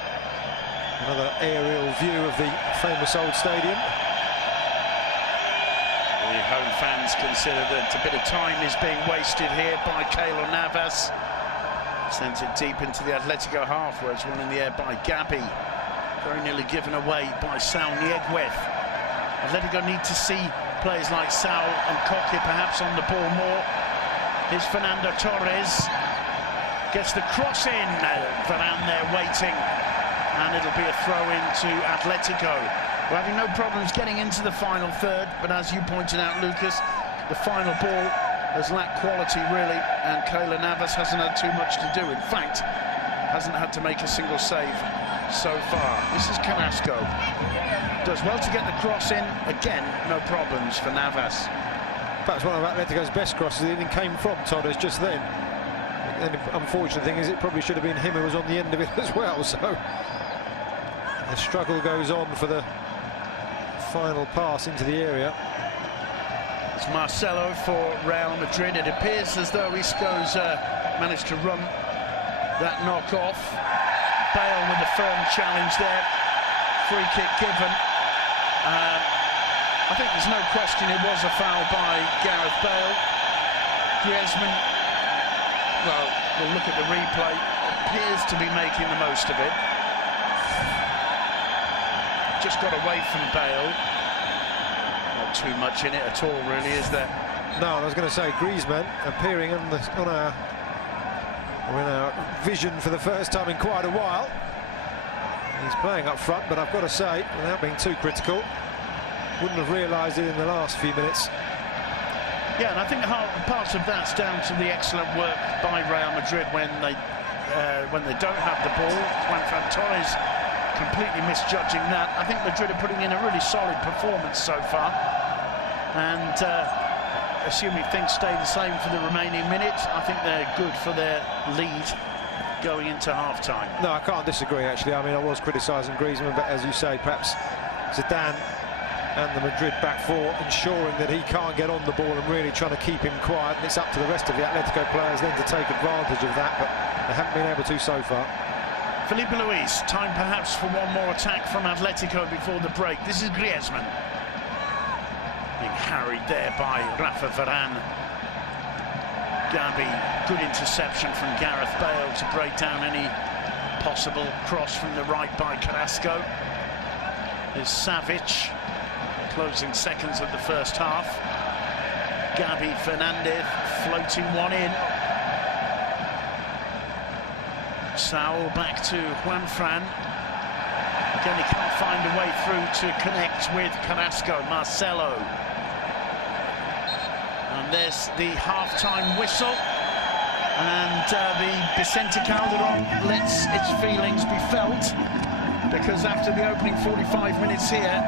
another aerial view of the famous old stadium. The home fans consider that a bit of time is being wasted here by Keylor Navas. Sends it deep into the Atletico half, where it's won in the air by Gabi. Very nearly given away by Saul Nieguez. Atletico need to see players like Saul and Coque perhaps on the ball more. Here's Fernando Torres. Gets the cross in. Varane there waiting. And it'll be a throw in to Atletico. We're having no problems getting into the final third, but as you pointed out, Lucas, the final ball has lacked quality really, and Keylor Navas hasn't had too much to do. In fact, hasn't had to make a single save so far. This is Carrasco. Does well to get the cross in. Again, no problems for Navas. Perhaps one of Atletico's best crosses even came from Torres just then. And the unfortunate thing is it probably should have been him who was on the end of it as well. So the struggle goes on for the final pass into the area. It's Marcelo for Real Madrid. It appears as though Isco's managed to run that knock-off. Bale with a firm challenge there. Free kick given. I think there's no question it was a foul by Gareth Bale. Griezmann, well, we'll look at the replay, appears to be making the most of it. Just got away from Bale. Not too much in it at all, really, is there? No, I was going to say Griezmann appearing on our vision for the first time in quite a while. He's playing up front, but I've got to say, without being too critical, wouldn't have realised it in the last few minutes. Yeah, and I think part of that's down to the excellent work by Real Madrid when they don't have the ball. Juan Torres completely misjudging that. I think Madrid are putting in a really solid performance so far, and assuming things stay the same for the remaining minutes, I think they're good for their lead going into half-time. No, I can't disagree, actually. I mean, I was criticising Griezmann, but as you say, perhaps Zidane and the Madrid back four ensuring that he can't get on the ball and really trying to keep him quiet, and it's up to the rest of the Atletico players then to take advantage of that, but they haven't been able to so far. Felipe Luis, time perhaps for one more attack from Atletico before the break. This is Griezmann. Being harried there by Rafa Varane. Gabi, good interception from Gareth Bale to break down any possible cross from the right by Carrasco. There's Savic, closing seconds of the first half. Gabi Fernandez floating one in. Saul back to Juanfran. Again, he can't find a way through to connect with Carrasco. Marcelo. And there's the half-time whistle. And the Vicente Calderon lets its feelings be felt, because after the opening 45 minutes here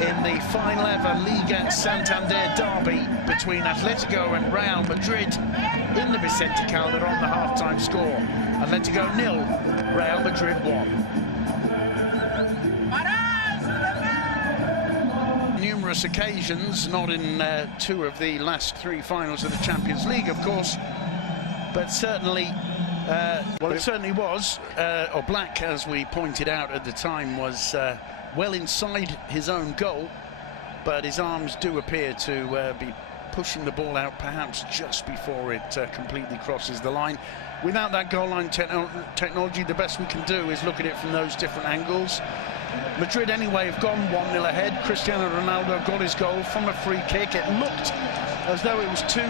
in the final ever Liga Santander derby between Atletico and Real Madrid in the Vicente Calderon, the half-time score: Atletico 0, Real Madrid 1. Numerous occasions, not in two of the last three finals of the Champions League, of course, but certainly, well, it certainly was. Oblak, as we pointed out at the time, was well inside his own goal, but his arms do appear to be pushing the ball out perhaps just before it completely crosses the line. Without that goal line technology, the best we can do is look at it from those different angles. Madrid anyway have gone 1-0 ahead. Cristiano Ronaldo got his goal from a free kick. It looked as though it was too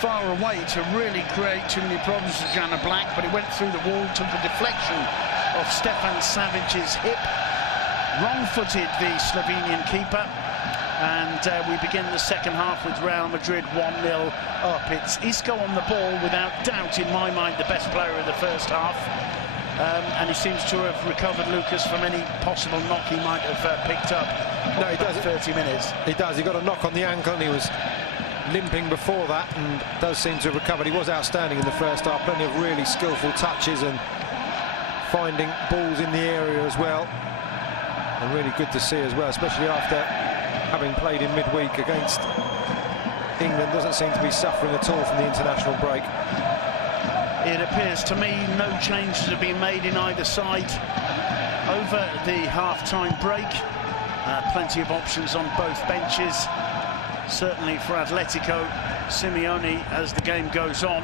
far away to really create too many problems for Jan Oblak, but it went through the wall, took a deflection of Stefan Savic's hip, wrong-footed the Slovenian keeper, and we begin the second half with Real Madrid 1-0 up. It's Isco on the ball, without doubt, in my mind, the best player of the first half. and he seems to have recovered, Lucas, from any possible knock he might have picked up. No, he does. 30 minutes. He does. He got a knock on the ankle and he was limping before that, and does seem to have recovered. He was outstanding in the first half, plenty of really skillful touches and finding balls in the area as well, and really good to see as well, especially after having played in midweek against England. Doesn't seem to be suffering at all from the international break. It appears to me no changes have been made in either side over the half-time break. Plenty of options on both benches. Certainly for Atletico, Simeone, as the game goes on,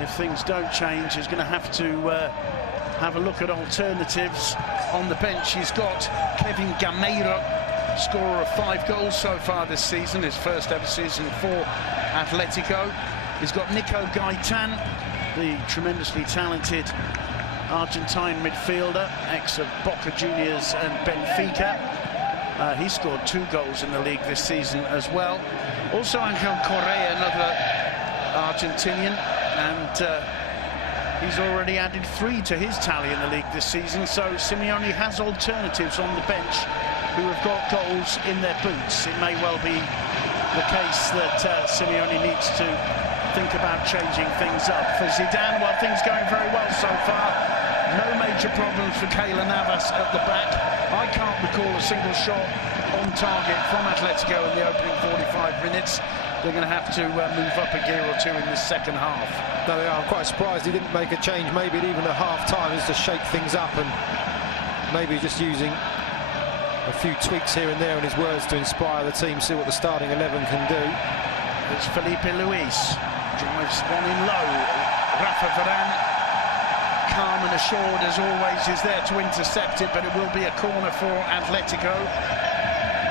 if things don't change, is going to have a look at alternatives. On the bench, he's got Kevin Gameiro, scorer of 5 goals so far this season, his first ever season for Atletico. He's got Nico Gaitan, the tremendously talented Argentine midfielder, ex of Boca Juniors and Benfica. He scored 2 goals in the league this season as well. Also Angel Correa, another Argentinian, and he's already added 3 to his tally in the league this season. So Simeone has alternatives on the bench who have got goals in their boots. It may well be the case that Simeone needs to think about changing things up. For Zidane, well, things going very well so far. No major problems for Keylor Navas at the back. I can't recall a single shot on target from Atletico in the opening 45 minutes. They're going to have to move up a gear or 2 in the second half. No, they are. I'm quite surprised he didn't make a change, maybe even a half-time, just to shake things up, and maybe just using a few tweaks here and there in his words to inspire the team, see what the starting 11 can do. It's Felipe Luis, drives one in low. Rafa Varane, calm and assured as always, is there to intercept it, but it will be a corner for Atletico.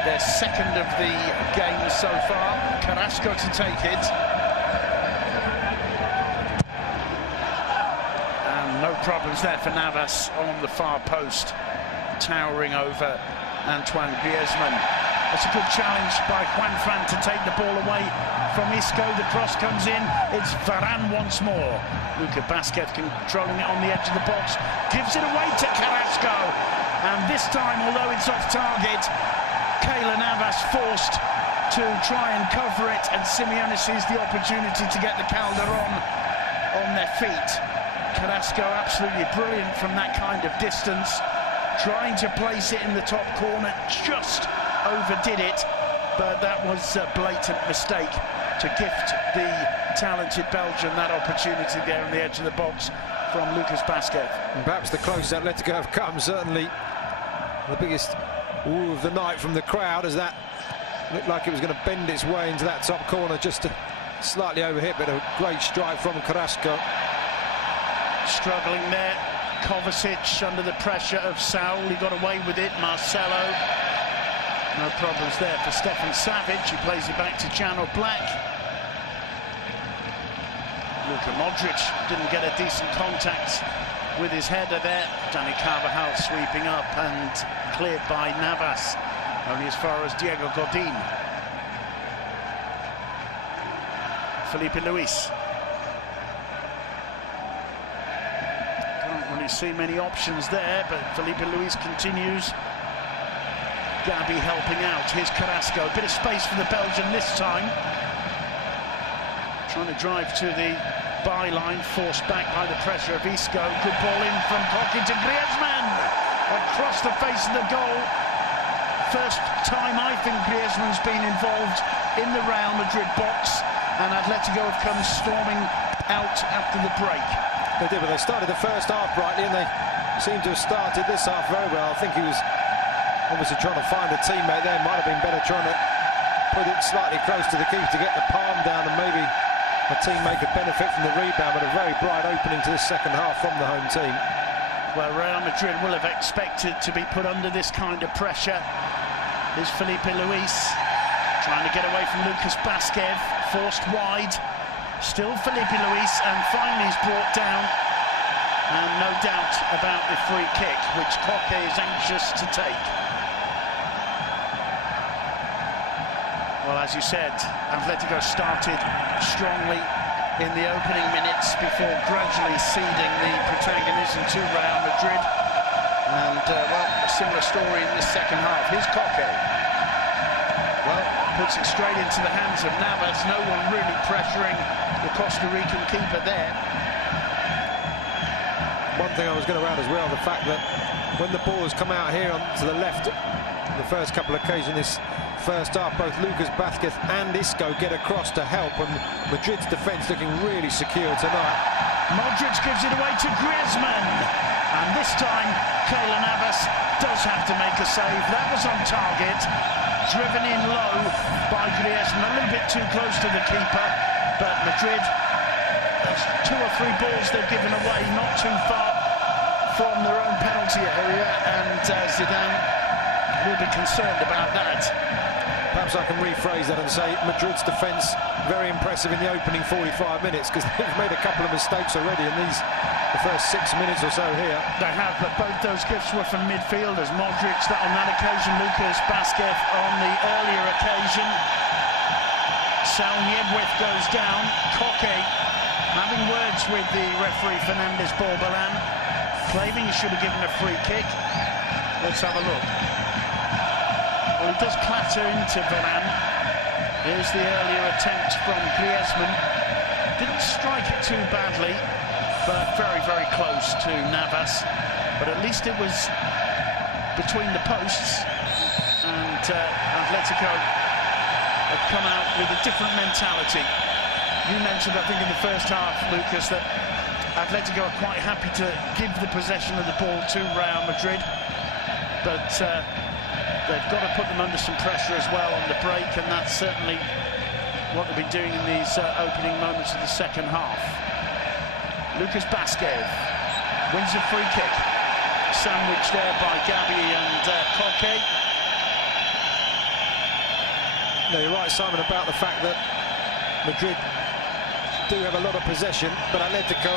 Their second of the game so far. Carrasco to take it. And no problems there for Navas on the far post, towering over Antoine Griezmann. That's a good challenge by Juan Fran to take the ball away from Isco. The cross comes in. It's Varane once more. Lucas Vázquez controlling it on the edge of the box. Gives it away to Carrasco. And this time, although it's off target, Keylor Navas forced to try and cover it, and Simeone sees the opportunity to get the Calderon on their feet. Carrasco absolutely brilliant from that kind of distance, trying to place it in the top corner, just overdid it, but that was a blatant mistake to gift the talented Belgian that opportunity there on the edge of the box from Lucas Vázquez. And perhaps the closest Atletico have come, certainly the biggest ooh of the night from the crowd, as that looked like it was going to bend its way into that top corner, just to slightly overhit, but a great strike from Carrasco. Struggling there, Kovacic under the pressure of Saul, he got away with it. Marcelo, no problems there for Stefan Savic, he plays it back to Jan Oblak. Luka Modric didn't get a decent contact with his header there. Dani Carvajal sweeping up and cleared by Navas, only as far as Diego Godin. Felipe Luis. Can't really see many options there, but Felipe Luis continues. Gabi helping out. Here's Carrasco. A bit of space for the Belgian this time. Trying to drive to the byline, forced back by the pressure of Isco. Good ball in from Coque to Griezmann. Across the face of the goal. First time I think Griezmann's been involved in the Real Madrid box, and Atletico have come storming out after the break. They did, but they started the first half brightly, and they seem to have started this half very well. I think he was obviously trying to find a teammate there. Might have been better trying to put it slightly close to the keeper to get the palm down, and maybe a teammate could benefit from the rebound, but a very bright opening to this second half from the home team. Well, Real Madrid will have expected to be put under this kind of pressure. Here's Felipe Luis trying to get away from Lucas Vázquez, forced wide. Still Felipe Luis, and finally he's brought down. And no doubt about the free kick, which Coque is anxious to take. Well, as you said, Atletico started strongly in the opening minutes before gradually ceding the protagonism to Real Madrid. And, well, a similar story in the second half. Here's Koke. Well, puts it straight into the hands of Navas. No one really pressuring the Costa Rican keeper there. One thing I was going to add as well, the fact that when the ball has come out here to the left, the first couple of occasions this first half, both Lucas Vázquez and Isco get across to help, and Madrid's defence looking really secure tonight. Modric gives it away to Griezmann, and this time Keylor Navas does have to make a save. That was on target, driven in low by Griezmann, a little bit too close to the keeper, but Madrid, there's 2 or 3 balls they've given away, not too far from their own penalty area, and Zidane will be concerned about that. Perhaps I can rephrase that and say Madrid's defence very impressive in the opening 45 minutes, because they've made a couple of mistakes already in the first 6 minutes or so here. They have, but both those gifts were from midfielders. Modric on that occasion, Lucas Vázquez on the earlier occasion. Saúl goes down. Koke having words with the referee Fernandez Borbalán, claiming he should have given a free kick. Let's have a look. Well, he does clatter into Varane. Here's the earlier attempt from Griezmann. Didn't strike it too badly, but very, very close to Navas. But at least it was between the posts, and Atletico have come out with a different mentality. You mentioned, I think, in the first half, Lucas, that Atletico are quite happy to give the possession of the ball to Real Madrid, but they've got to put them under some pressure as well on the break, and that's certainly what they've been doing in these opening moments of the second half. Lucas Vázquez wins a free kick, sandwiched there by Gabi and Koke. No, you're right, Simon, about the fact that Madrid do have a lot of possession, but Atletico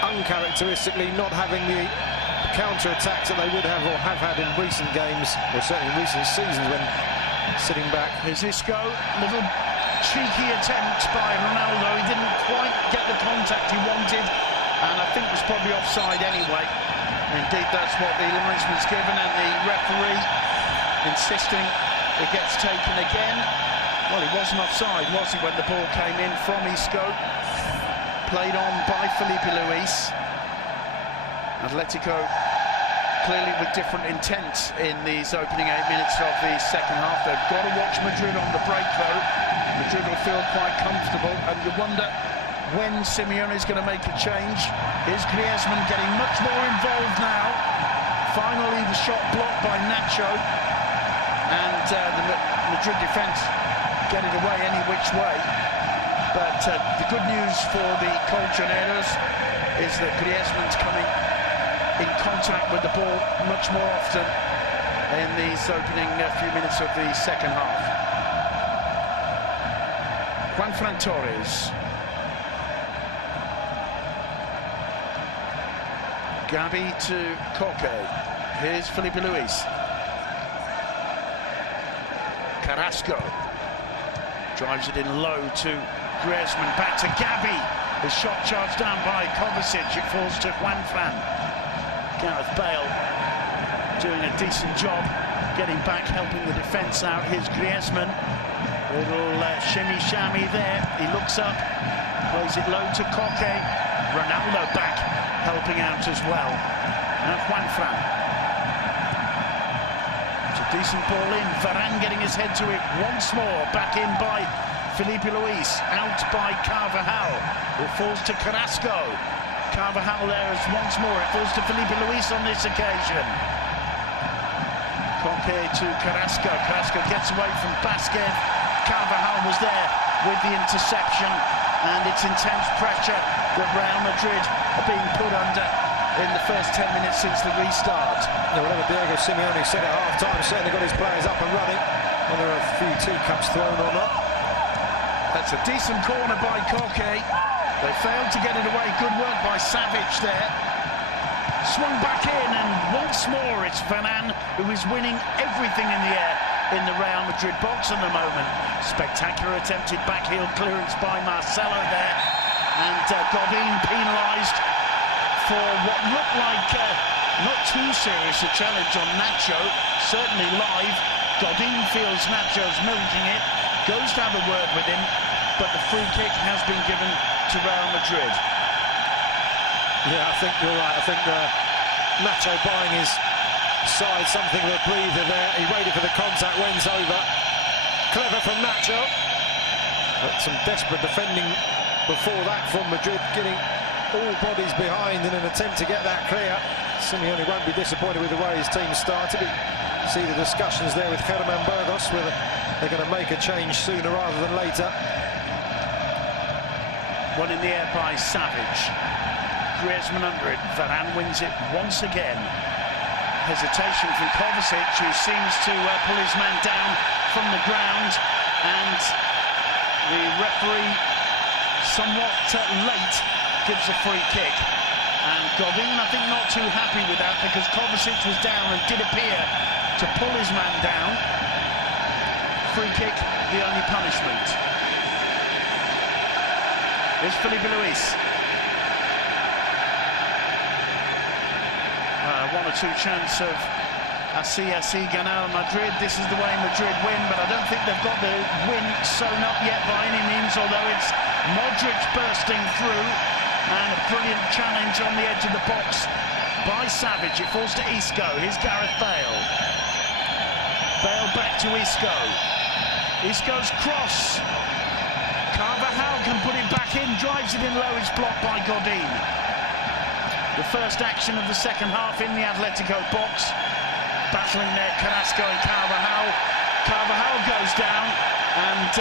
uncharacteristically not having the counter-attacks that they would have or have had in recent games, or certainly in recent seasons when sitting back. Here's Isco, little cheeky attempt by Ronaldo. He didn't quite get the contact he wanted, and I think was probably offside anyway. Indeed, that's what the linesman's given, and the referee insisting it gets taken again. Well, he wasn't offside, was he, when the ball came in from Isco? Played on by Felipe Luis. Atletico clearly with different intent in these opening 8 minutes of the second half. They've got to watch Madrid on the break, though. Madrid will feel quite comfortable, and you wonder when Simeone is going to make a change. Here's Griezmann getting much more involved now. Finally, the shot blocked by Nacho, and the Madrid defence get it away any which way. But the good news for the Colchoneros is that Griezmann's coming in contact with the ball much more often in these opening few minutes of the second half. Juanfran Torres. Gabi to Koke. Here's Felipe Luis. Carrasco drives it in low to Griezmann, back to Gabi. The shot charged down by Kovacic. It falls to Juanfran. Gareth Bale doing a decent job getting back, helping the defence out. Here's Griezmann. Little shimmy-shammy there. He looks up, plays it low to Koke. Ronaldo back, helping out as well. Now Juanfran. It's a decent ball in. Varane getting his head to it once more. Back in by Felipe Luis. Out by Carvajal. It falls to Carrasco. Carvajal there is once more. It falls to Felipe Luis on this occasion. Koke to Carrasco. Carrasco gets away from Vázquez. Carvajal was there with the interception, and it's intense pressure that Real Madrid are being put under in the first 10 minutes since the restart. Yeah, whatever Diego Simeone said at half-time, certainly got his players up and running, and there are a few teacups thrown on up. That's a decent corner by Koke. They failed to get it away. Good work by Savic there. Swung back in, and once more it's Varane who is winning everything in the air in the Real Madrid box at the moment. Spectacular attempted backheel clearance by Marcelo there. And Godin penalised for what looked like not too serious a challenge on Nacho, certainly live. Godin feels Nacho's milking it, goes to have a word with him, but the free kick has been given to Real Madrid. Yeah, I think you're right. I think Nacho buying his side something of a breather there. He waited for the contact, went over. Clever from Nacho. But some desperate defending before that from Madrid, getting all bodies behind in an attempt to get that clear. Simeone won't be disappointed with the way his team started. You see the discussions there with Germán Burgos, whether they're going to make a change sooner rather than later. One in the air by Savage. Griezmann under it. Varane wins it once again. Hesitation from Kovacic, who seems to pull his man down from the ground, and the referee, somewhat late, gives a free kick. And Godin, I think, not too happy with that, because Kovacic was down and did appear to pull his man down. Free kick, the only punishment. Here's Felipe Luis. One or two chance of así ganar Madrid. This is the way Madrid win, but I don't think they've got the win sewn up yet by any means, although it's Modric bursting through, and a brilliant challenge on the edge of the box by Savage. It falls to Isco. Here's Gareth Bale. Bale back to Isco. Isco's cross. Carvajal can put it back in, drives it in low, it's blocked by Godin. The first action of the second half in the Atletico box. Battling there, Carrasco and Carvajal. Carvajal goes down, and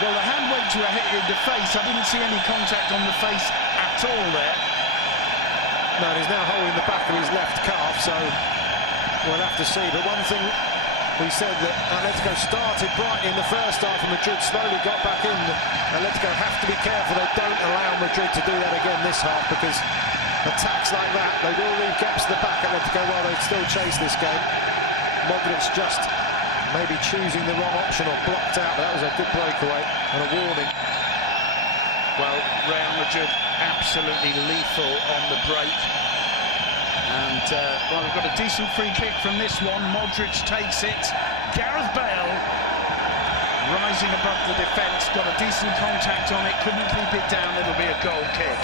well, the hand went to the face. I didn't see any contact on the face at all there. No, he's now holding the back of his left calf, so we'll have to see. But one thing we said, that Atletico started bright in the first half and Madrid slowly got back in. Atletico have to be careful they don't allow Madrid to do that again this half, because attacks like that, they will leave gaps at the back, Atletico, while they still chase this game. Modric just maybe choosing the wrong option or blocked out, but that was a good breakaway and a warning. Well, Real Madrid absolutely lethal on the break. And, well, they've got a decent free kick from this one. Modric takes it. Gareth Bale, rising above the defence, got a decent contact on it, couldn't keep it down. It'll be a goal kick.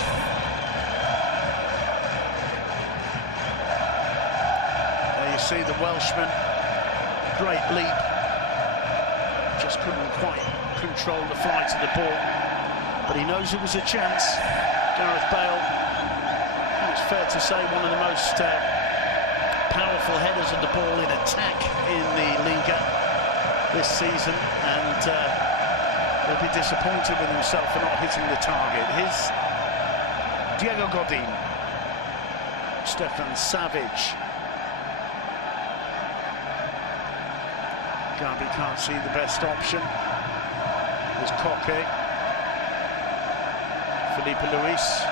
You see the Welshman, great leap, just couldn't quite control the flight of the ball, but he knows it was a chance. Gareth Bale, I think it's fair to say, one of the most powerful headers of the ball in attack in the Liga this season, and he'll be disappointed with himself for not hitting the target. Here's Diego Godin, Stefan Savage. Gabi can't see the best option. There's Koke. Felipe Luis.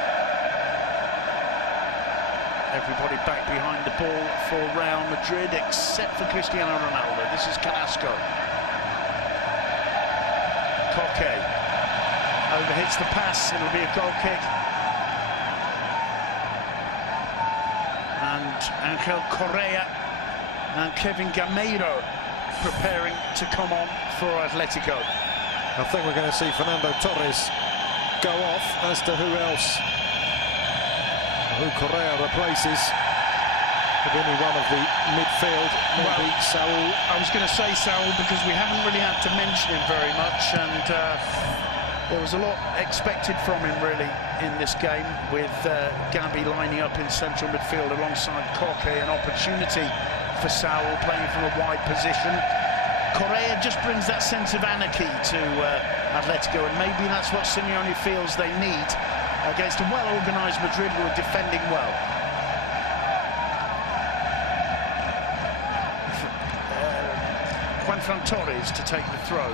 Everybody back behind the ball for Real Madrid, except for Cristiano Ronaldo. This is Carrasco. Koke. Overhits the pass, it'll be a goal kick. And Angel Correa and Kevin Gameiro preparing to come on for Atletico. I think we're going to see Fernando Torres go off, as to who else, who Correa replaces. Could be any one of the midfield, maybe well, Saul. I was going to say Saul, because we haven't really had to mention him very much, and there was a lot expected from him really in this game, with Gabi lining up in central midfield alongside Koke, an opportunity for Saul playing from a wide position. Correa just brings that sense of anarchy to Atletico, and maybe that's what Simeone feels they need against a well-organised Madrid who are defending well. Juanfran Torres to take the throw.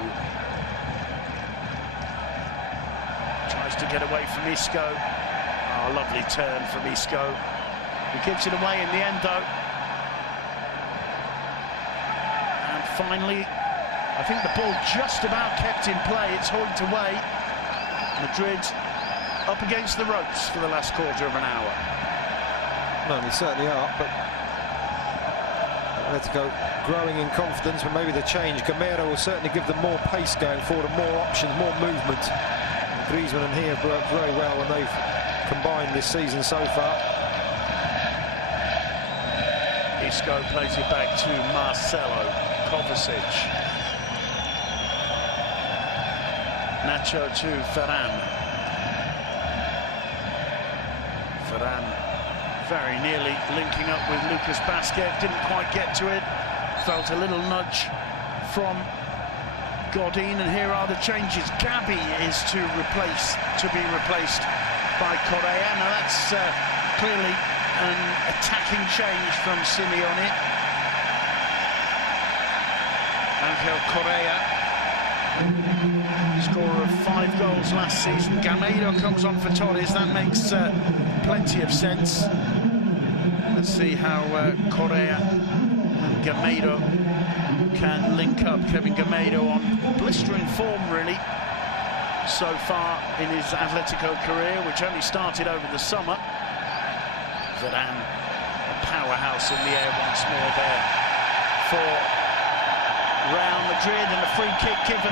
Tries to get away from Isco. Oh, lovely turn from Isco. He gives it away in the end, though. And finally, I think the ball just about kept in play. It's hoiked away. Madrid up against the ropes for the last quarter of an hour. No, they certainly are, but Atletico growing in confidence, but maybe the change. Gameiro will certainly give them more pace going forward and more options, more movement. And Griezmann and he have worked very well when they've combined this season so far. Isco plays it back to Marcelo. Kovacic. Nacho to Varane. Varane very nearly linking up with Lucas Basquet, didn't quite get to it. Felt a little nudge from Godin, and here are the changes. Gabi is to be replaced by Correa. Now that's clearly an attacking change from Simeone. Angel Correa, scorer of 5 goals last season. Gameiro comes on for Torres. That makes plenty of sense. Let's see how Correa and Gameiro can link up. Kevin Gameiro on blistering form, really, so far in his Atletico career, which only started over the summer. Varane, a powerhouse in the air once more there for Real Madrid, and a free kick given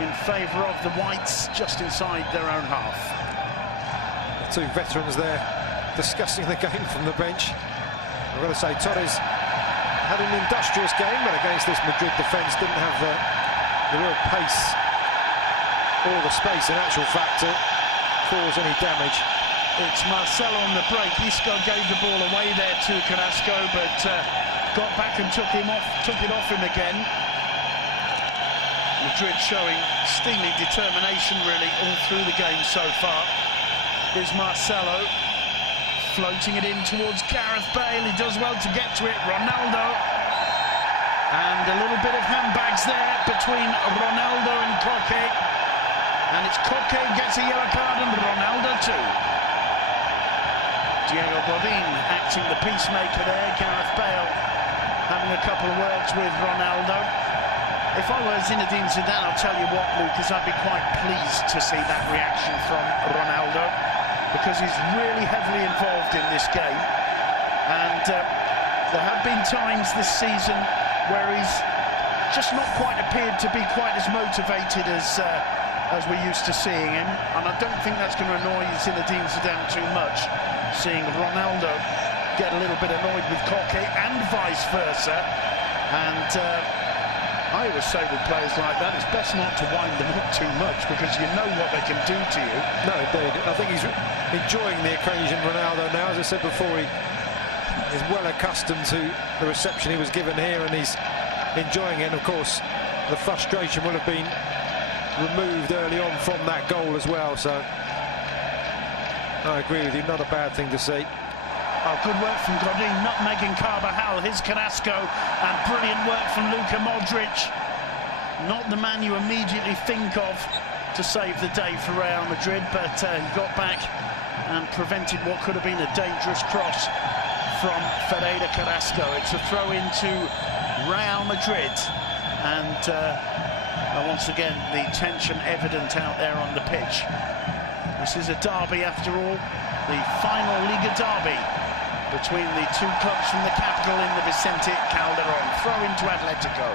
in favour of the Whites just inside their own half. The two veterans there discussing the game from the bench. I've got to say, Torres had an industrious game, but against this Madrid defence didn't have the real pace or the space, in actual fact, to cause any damage. It's Marcelo on the break. Isco gave the ball away there to Carrasco, but got back and took it off him again. Madrid showing steely determination, really, all through the game so far. Here's Marcelo floating it in towards Gareth Bale. He does well to get to it. Ronaldo, and a little bit of handbags there between Ronaldo and Koke, and it's Koke gets a yellow card and Ronaldo too. Diego Godin acting the peacemaker there. Gareth Bale having a couple of words with Ronaldo. If I were Zinedine Zidane, I'll tell you what, Lucas, I'd be quite pleased to see that reaction from Ronaldo, because he's really heavily involved in this game, and there have been times this season where he's just not quite appeared to be quite as motivated as we're used to seeing him, and I don't think that's going to annoy Zinedine Zidane too much, seeing Ronaldo get a little bit annoyed with Koke and vice versa. And I always say with players like that, it's best not to wind them up too much, because you know what they can do to you. No, indeed. I think he's enjoying the occasion, Ronaldo, now. As I said before, he is well accustomed to the reception he was given here, and he's enjoying it. And of course, the frustration will have been removed early on from that goal as well. So I agree with you, not a bad thing to see. Oh, good work from Godin, nutmegging Carvajal. Here's Carrasco, and brilliant work from Luka Modric. Not the man you immediately think of to save the day for Real Madrid, but he got back and prevented what could have been a dangerous cross from Ferreira Carrasco. It's a throw into Real Madrid, and once again the tension evident out there on the pitch. This is a derby after all, the final Liga derby between the two clubs from the capital in the Vicente Calderon. Throw into Atletico.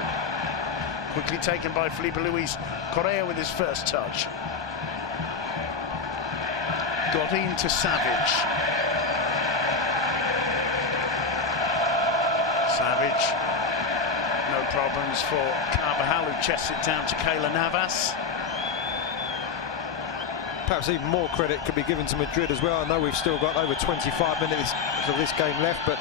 Quickly taken by Felipe Luis. Correa with his first touch. Godin to Savage. Savage. No problems for Carvajal, who chests it down to Keylor Navas. Perhaps even more credit could be given to Madrid as well. I know we've still got over 25 minutes of this game left, but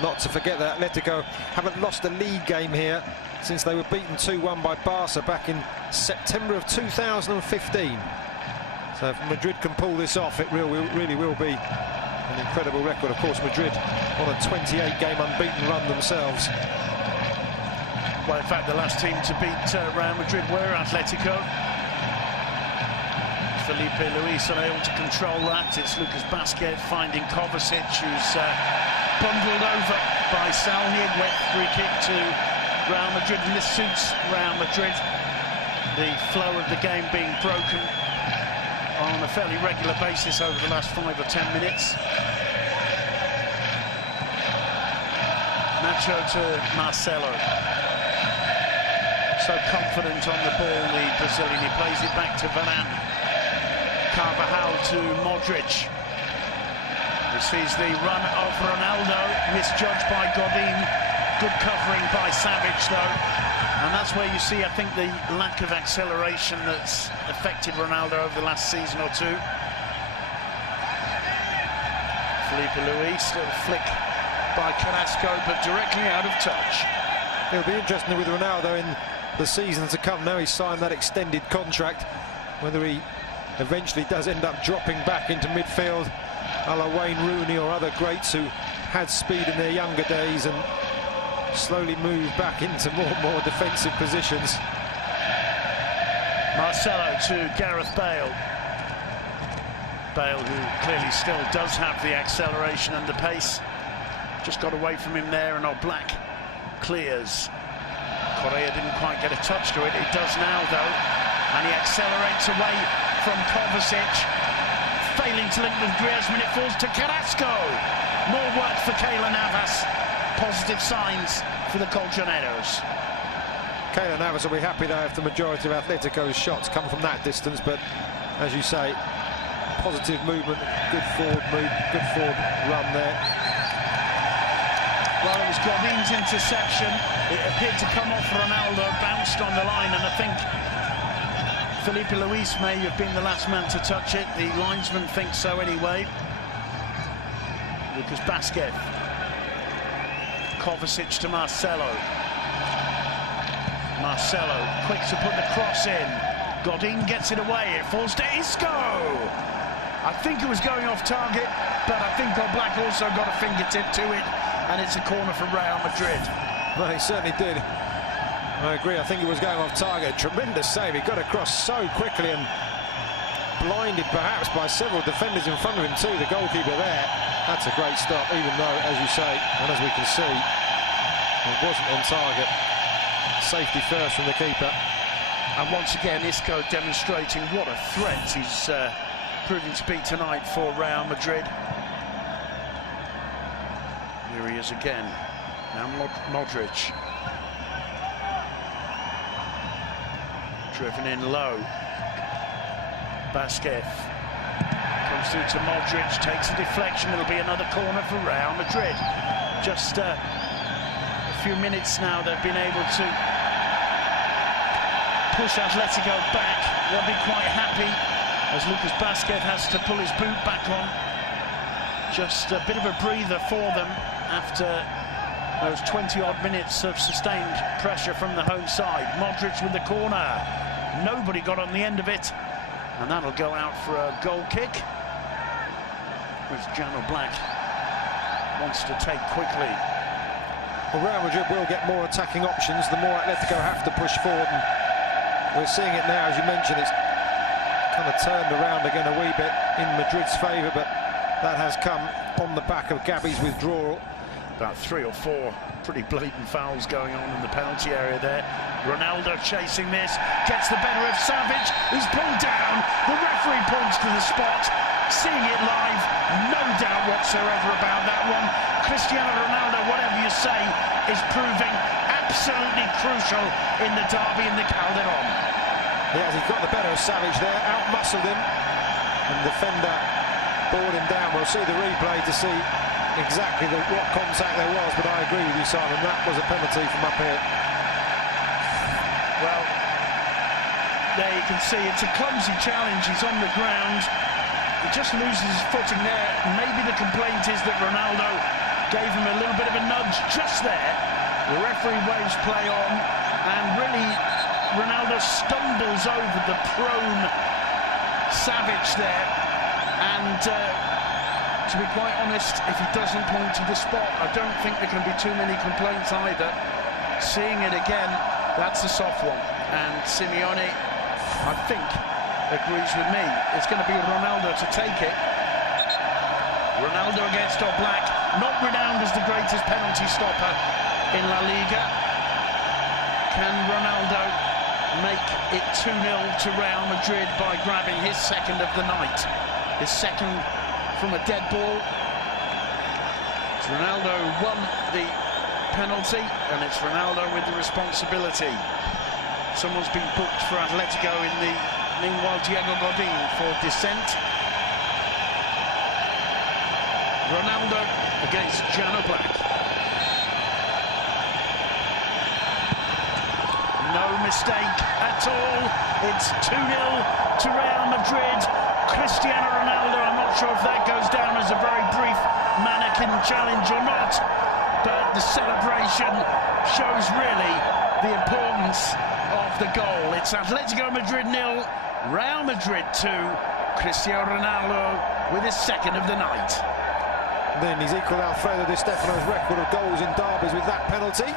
not to forget that Atletico haven't lost a league game here since they were beaten 2-1 by Barca back in September of 2015. So if Madrid can pull this off, it really will be an incredible record. Of course, Madrid on a 28-game unbeaten run themselves. Well, in fact, the last team to beat Real Madrid were Atletico. Felipe Luis unable to control that. It's Lucas Basquet finding Kovacic, who's bundled over by Salnier. Wet free kick to Real Madrid, and this suits Real Madrid. the flow of the game being broken on a fairly regular basis over the last 5 or 10 minutes. Nacho to Marcelo. So confident on the ball, the Brazilian. He plays it back to Varane. Carvajal to Modric. He sees the run of Ronaldo, misjudged by Godin. Good covering by Savic, though. And that's where you see, I think, the lack of acceleration that's affected Ronaldo over the last season or two. Felipe Luis, little flick by Carrasco, but directly out of touch. It'll be interesting with Ronaldo in the season to come. Now he's signed that extended contract, whether he eventually does end up dropping back into midfield a la Wayne Rooney or other greats who had speed in their younger days and slowly move back into more and more defensive positions. Marcelo to Gareth Bale. Bale, who clearly still does have the acceleration and the pace. Just got away from him there, and Oblak clears. Correa didn't quite get a touch to it. It does now, though, and he accelerates away from Kovacic, failing to link with Griezmann. It falls to Carrasco. More work for Keylor Navas. Positive signs for the Colchoneros. Keylor Navas will be happy, though, if the majority of Atletico's shots come from that distance, but as you say, positive movement, good forward move, good forward run there. Well, it was Godin's interception. It appeared to come off Ronaldo, bounced on the line, and I think Felipe Luis may have been the last man to touch it. The linesman thinks so anyway. Lucas Vázquez. Kovacic to Marcelo. Marcelo, quick to put the cross in. Godin gets it away. It falls to Isco. I think it was going off target, but I think Oblak also got a fingertip to it, and it's a corner for Real Madrid. Well, he certainly did. I agree. I think he was going off target. Tremendous save. He got across so quickly and blinded perhaps by several defenders in front of him too. The goalkeeper there. That's a great stop, even though, as you say, and as we can see, it wasn't on target. Safety first from the keeper. And once again, Isco demonstrating what a threat he's proving to be tonight for Real Madrid. Here he is again. Now Modric. Driven in low. Vázquez comes through to Modric, takes a deflection. It'll be another corner for Real Madrid. Just a few minutes now they've been able to push Atletico back. They'll be quite happy as Lucas Vázquez has to pull his boot back on. Just a bit of a breather for them after those 20-odd minutes of sustained pressure from the home side. Modric with the corner. Nobody got on the end of it, and that'll go out for a goal kick, which Jan Oblak wants to take quickly. Well, Real Madrid will get more attacking options the more Atletico have to push forward, and we're seeing it now. As you mentioned, it's kind of turned around again a wee bit in Madrid's favour, but that has come on the back of Gabi's withdrawal. About 3 or 4 pretty blatant fouls going on in the penalty area there. Ronaldo chasing this, gets the better of Savic, he's pulled down. The referee points to the spot. Seeing it live, no doubt whatsoever about that one. Cristiano Ronaldo, whatever you say, is proving absolutely crucial in the derby in the Calderon. Yes, he got the better of Savic there, out-muscled him, and the defender brought him down. We'll see the replay to see exactly what contact there was, but I agree with you, Simon, that was a penalty from up here. Well, there you can see it's a clumsy challenge. He's on the ground, he just loses his footing there. Maybe the complaint is that Ronaldo gave him a little bit of a nudge just there. The referee waves play on, and really Ronaldo stumbles over the prone Savic there, and to be quite honest, if he doesn't point to the spot, I don't think there can be too many complaints either. Seeing it again, that's a soft one, and Simeone, I think, agrees with me. It's going to be Ronaldo to take it. Ronaldo against Oblak, not renowned as the greatest penalty stopper in La Liga. Can Ronaldo make it 2-0 to Real Madrid by grabbing his second of the night. His second from a dead ball. Ronaldo won the penalty, and it's Ronaldo with the responsibility. Someone's been booked for Atletico in the... Meanwhile, Diego Godin for dissent. Ronaldo against Jan Oblak. No mistake at all. It's 2-0 to Real Madrid. Cristiano Ronaldo, I'm not sure if that goes down as a very brief mannequin challenge or not, but the celebration shows really the importance of the goal. It's Atletico Madrid 0, Real Madrid 2. Cristiano Ronaldo with his second of the night. Then he's equalled Alfredo Di Stefano's record of goals in derbies with that penalty.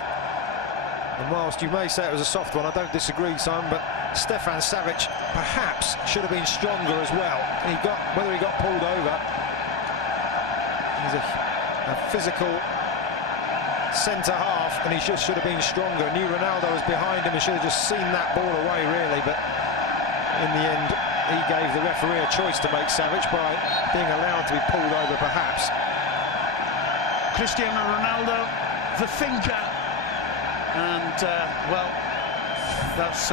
And whilst you may say it was a soft one, I don't disagree, Simon, but Stefan Savic perhaps should have been stronger as well. Whether he got pulled over, he's a physical centre-half, and he just should have been stronger. Knew Ronaldo was behind him and should have just seen that ball away, really, but in the end, he gave the referee a choice to make, Savic, by being allowed to be pulled over, perhaps. Cristiano Ronaldo, the thinker, and, well, that's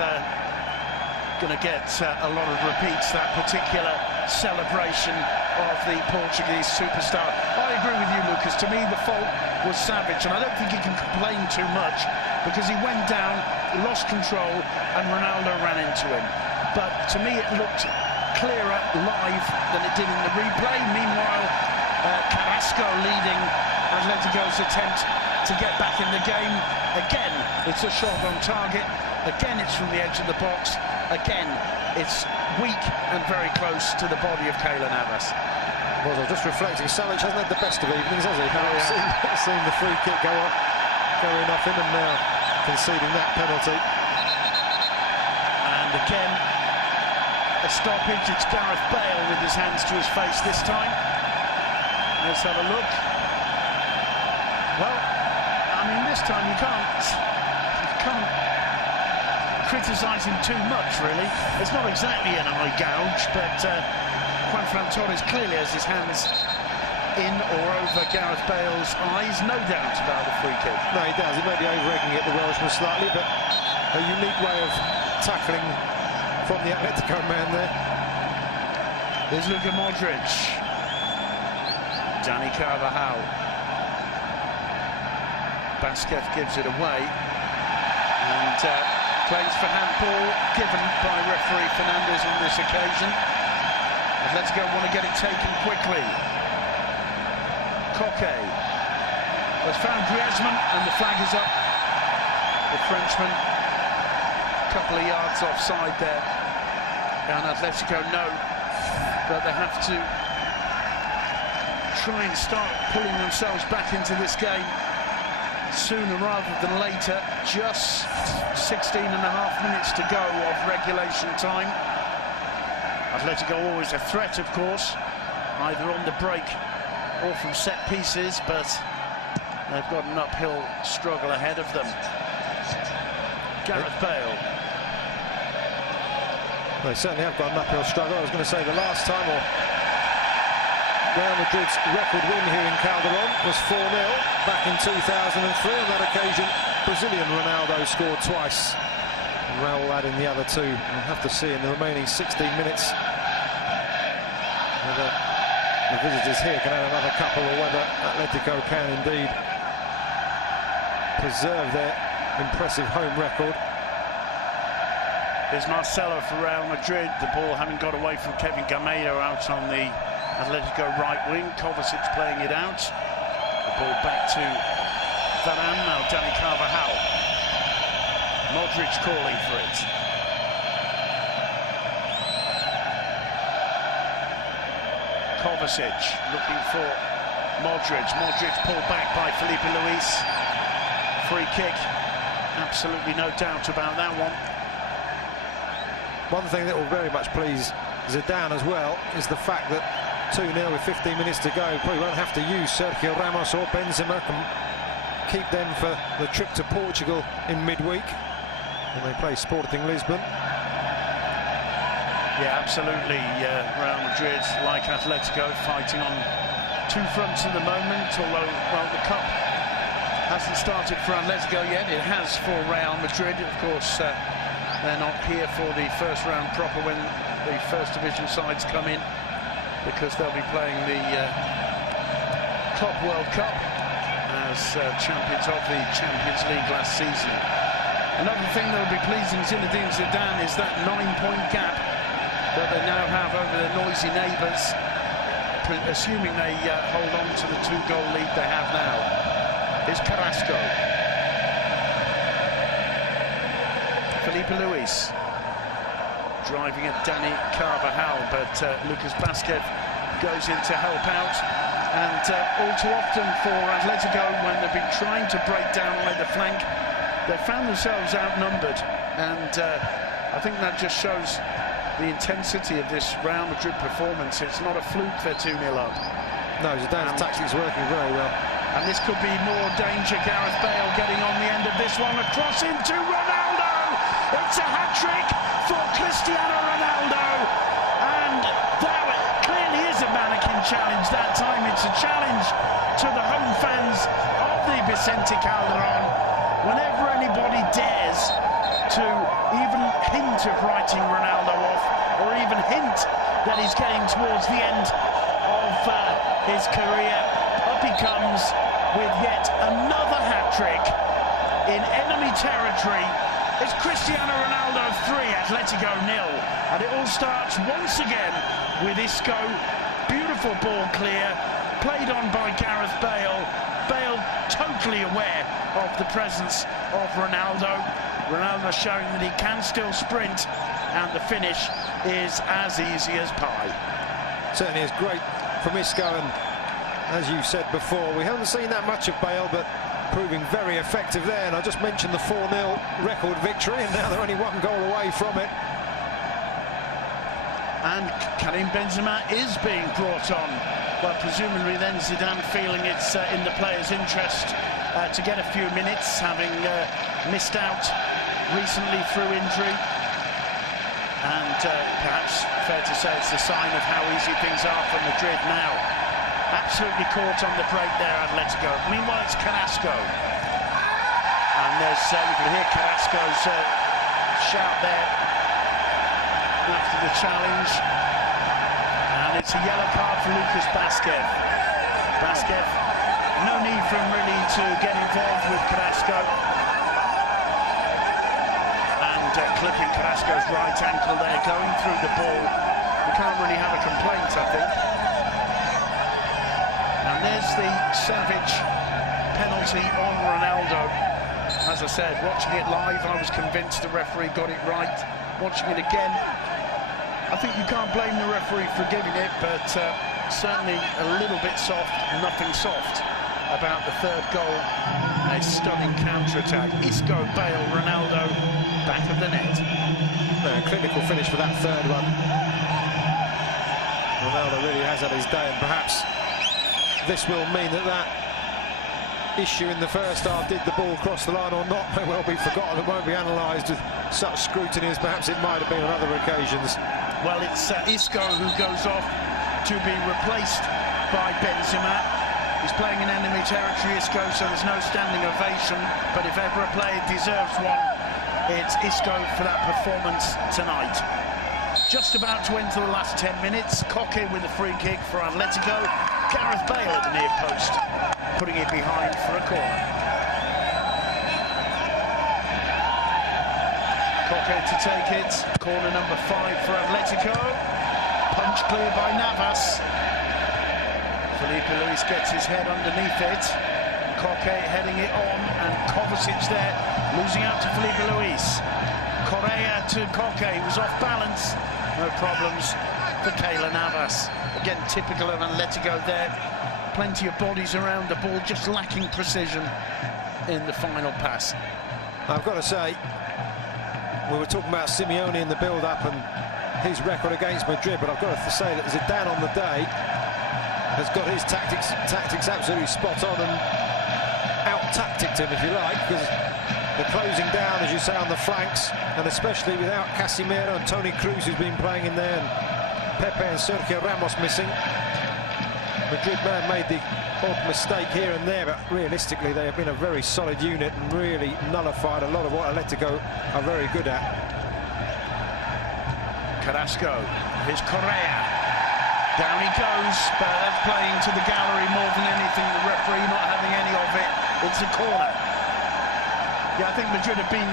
going to get a lot of repeats, that particular celebration of the Portuguese superstar. I agree with you, Lucas. To me, the fault was Savic, and I don't think he can complain too much, because he went down, lost control, and Ronaldo ran into him. But to me, it looked clearer live than it did in the replay. Meanwhile, Carrasco leading Atletico's attempt to get back in the game. Again, it's a shot on target. Again, it's from the edge of the box. Again, it's weak and very close to the body of Keylor Navas. Well, I was just reflecting, Savic hasn't had the best of evenings, has he? Seen the free kick going off him, and now conceding that penalty. And again, a stoppage. It's Gareth Bale with his hands to his face this time. Let's have a look. Well, I mean, this time you can't criticise him too much, really. It's not exactly an eye gouge, but Juanfran Torres clearly has his hands in or over Gareth Bale's eyes. No doubt about the free kick. No, he does. He may be over-egging it, the Welshman, slightly, but a unique way of tackling from the Atletico man there. There's Luka Modric. Dani Carvajal. Basket gives it away, and claims for handball given by referee Fernandez on this occasion. Atletico want to get it taken quickly. Coque has found Griezmann, and the flag is up. The Frenchman, a couple of yards offside there, and Atletico know that they have to try and start pulling themselves back into this game sooner rather than later. Just 16.5 minutes to go of regulation time. Atletico always a threat, of course, either on the break or from set pieces, but they've got an uphill struggle ahead of them. Gareth Bale. They certainly have got an uphill struggle. I was going to say the last time, or Real Madrid's record win here in Calderon was 4-0 back in 2003. On that occasion, Brazilian Ronaldo scored twice, and Raul adding the other two. We'll have to see in the remaining 16 minutes whether the visitors here can add another couple, or whether Atletico can indeed preserve their impressive home record. Here's Marcelo for Real Madrid. The ball having got away from Kevin Gameiro out on the Atletico right wing. Kovacic playing it out. The ball back to Varane. Now Dani Carvajal. Modric calling for it. Kovacic looking for Modric. Modric pulled back by Felipe Luis. Free kick. Absolutely no doubt about that one. One thing that will very much please Zidane as well is the fact that 2-0 with 15 minutes to go, probably won't have to use Sergio Ramos or Benzema, can keep them for the trip to Portugal in midweek. when they play Sporting Lisbon. Yeah, absolutely. Real Madrid, like Atletico, fighting on two fronts at the moment, although, well, the cup hasn't started for Atletico yet. It has for Real Madrid. Of course, they're not here for the first round proper when the first division sides come in, because they'll be playing the Club World Cup as champions of the Champions League last season. Another thing that will be pleasing Zinedine Zidane is that 9-point gap that they now have over their noisy neighbours, assuming they hold on to the 2-goal lead they have now. Is Carrasco. Felipe Luis driving at Dani Carvajal, but Lucas Vázquez goes in to help out. And all too often for Atletico, when they've been trying to break down either flank, they found themselves outnumbered. And I think that just shows the intensity of this Real Madrid performance. It's not a fluke they're 2-0 up. No, Zidane's tactics working very well. And this could be more danger. Gareth Bale getting on the end of this one. A cross into Ronaldo. It's a hat-trick for Cristiano Ronaldo. And that clearly is a mannequin challenge that time. It's a challenge to the home fans of the Vicente Calderón. Whenever anybody dares to even hint of writing Ronaldo off, or even hint that he's getting towards the end of his career, up he comes with yet another hat-trick in enemy territory. It's Cristiano Ronaldo 3, Atletico 0, and it all starts once again with Isco. Beautiful ball clear, played on by Gareth Bale. Bale totally aware of the presence of Ronaldo. Ronaldo showing that he can still sprint, and the finish is as easy as pie. Certainly is great from Isco, and as you said before, we haven't seen that much of Bale, but proving very effective there. And I just mentioned the 4-0 record victory, and now they're only 1 goal away from it. And Karim Benzema is being brought on. Well, presumably then Zidane feeling it's in the players' interest to get a few minutes, having missed out recently through injury. And perhaps fair to say it's a sign of how easy things are for Madrid now. Absolutely caught on the break there, Atletico. Meanwhile, it's Carrasco. And there's, you can hear Carrasco's shout there after the challenge. And it's a yellow card for Lucas Vázquez. Vázquez, no need for him really to get involved with Carrasco. And clipping Carrasco's right ankle there, going through the ball. You can't really have a complaint, I think. And there's the savage penalty on Ronaldo. As I said, watching it live, I was convinced the referee got it right. Watching it again, I think you can't blame the referee for giving it, but certainly a little bit soft, nothing soft about the third goal. A stunning counter-attack. Isco, Bale, Ronaldo, back of the net. Clinical finish for that third one. Ronaldo really has had his day, and perhaps this will mean that issue in the first half, did the ball cross the line or not, may well be forgotten. It won't be analysed with such scrutiny as perhaps it might have been on other occasions. Well, it's Isco who goes off to be replaced by Benzema. He's playing in enemy territory, Isco, so there's no standing ovation. But if ever a player deserves one, it's Isco for that performance tonight. Just about to enter the last 10 minutes. Koke with a free kick for Atletico. Gareth Bale at the near post, putting it behind for a corner. Koke to take it. Corner number 5 for Atletico. Punch clear by Navas. Felipe Luis gets his head underneath it. Koke heading it on, and Kovacic there, losing out to Felipe Luis. Correa to Koke, he was off balance. No problems for Keylor Navas. Again, typical of Atletico there. Plenty of bodies around the ball, just lacking precision in the final pass. I've got to say, we were talking about Simeone in the build-up and his record against Madrid, but I've got to say that Zidane on the day has got his tactics absolutely spot on and out-tacticked him, if you like, because They're closing down, as you say, on the flanks, and especially without Casemiro and Toni Kroos, who's been playing in there, and Pepe and Sergio Ramos missing. Madrid may have made the odd mistake here and there, but realistically they have been a very solid unit and really nullified a lot of what Atletico are very good at. Carrasco, here's Correa. Down he goes, but that's playing to the gallery more than anything. The referee not having any of it. It's a corner. Yeah, I think Madrid have been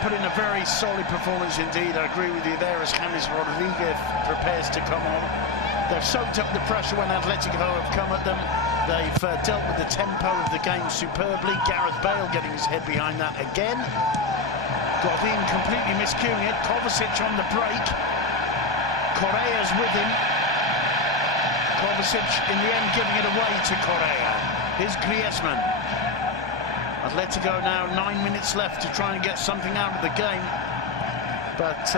put in a very solid performance indeed. I agree with you there as James Rodriguez prepares to come on. They've soaked up the pressure when Atletico have come at them. They've dealt with the tempo of the game superbly. Gareth Bale getting his head behind that again. Godin completely miscuing it. Kovacic on the break. Correa's with him. Kovacic in the end giving it away to Correa. Here's Griezmann. Atletico now 9 minutes left to try and get something out of the game. But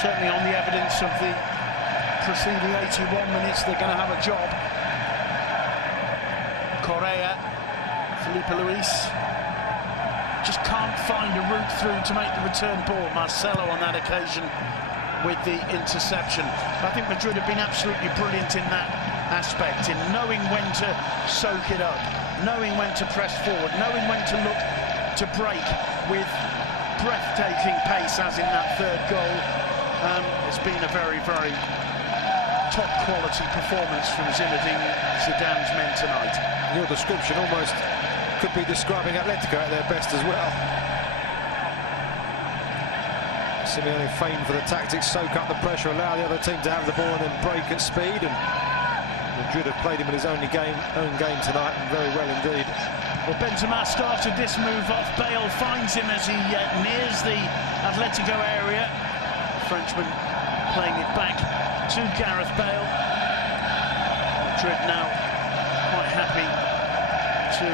certainly on the evidence of the preceding 81 minutes, they're going to have a job. Correa, Felipe Luis, just can't find a route through to make the return ball. Marcelo on that occasion with the interception. I think Madrid have been absolutely brilliant in that aspect, in knowing when to soak it up, knowing when to press forward, knowing when to look to break with breathtaking pace, as in that third goal. It's been a very, very top quality performance from Zinedine Zidane's men tonight. Your description almost could be describing Atletico at their best as well. Simeone feigned for the tactics, soak up the pressure, allow the other team to have the ball and then break at speed, and Madrid have played him in his own game tonight, and very well indeed. Well, Benzema started this move off. Bale finds him as he nears the Atletico area. The Frenchman playing it back to Gareth Bale. Madrid now quite happy to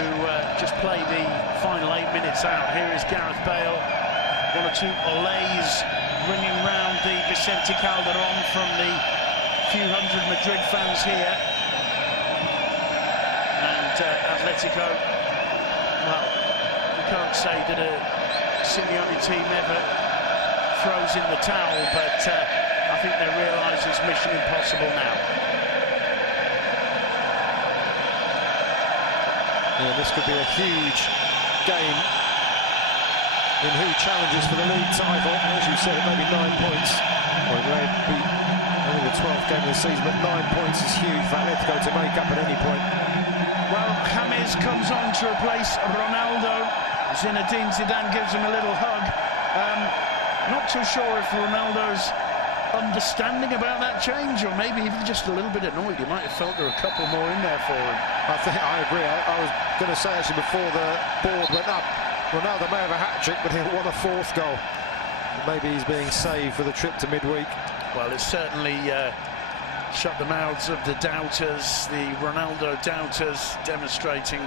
just play the final 8 minutes out. Here is Gareth Bale. One or two olays ringing round the Vicente Calderon from the few hundred Madrid fans here. And Atletico, well, you can't say that a Simeone team ever throws in the towel, but I think they realise it's mission impossible now. Yeah, this could be a huge game in who challenges for the league title. As you said, it may be 9 points, or it may be only the 12th game of the season, but 9 points is huge for Atletico to make up at any point. Well, James comes on to replace Ronaldo. Zinedine Zidane gives him a little hug. Not too sure if Ronaldo's understanding about that change, or maybe even just a little bit annoyed. He might have felt there were a couple more in there for him. I agree. I was going to say, actually, before the board went up, Ronaldo may have a hat-trick, but he'll want a fourth goal. Maybe he's being saved for the trip to midweek. Well, it's certainly shut the mouths of the doubters, the Ronaldo doubters, demonstrating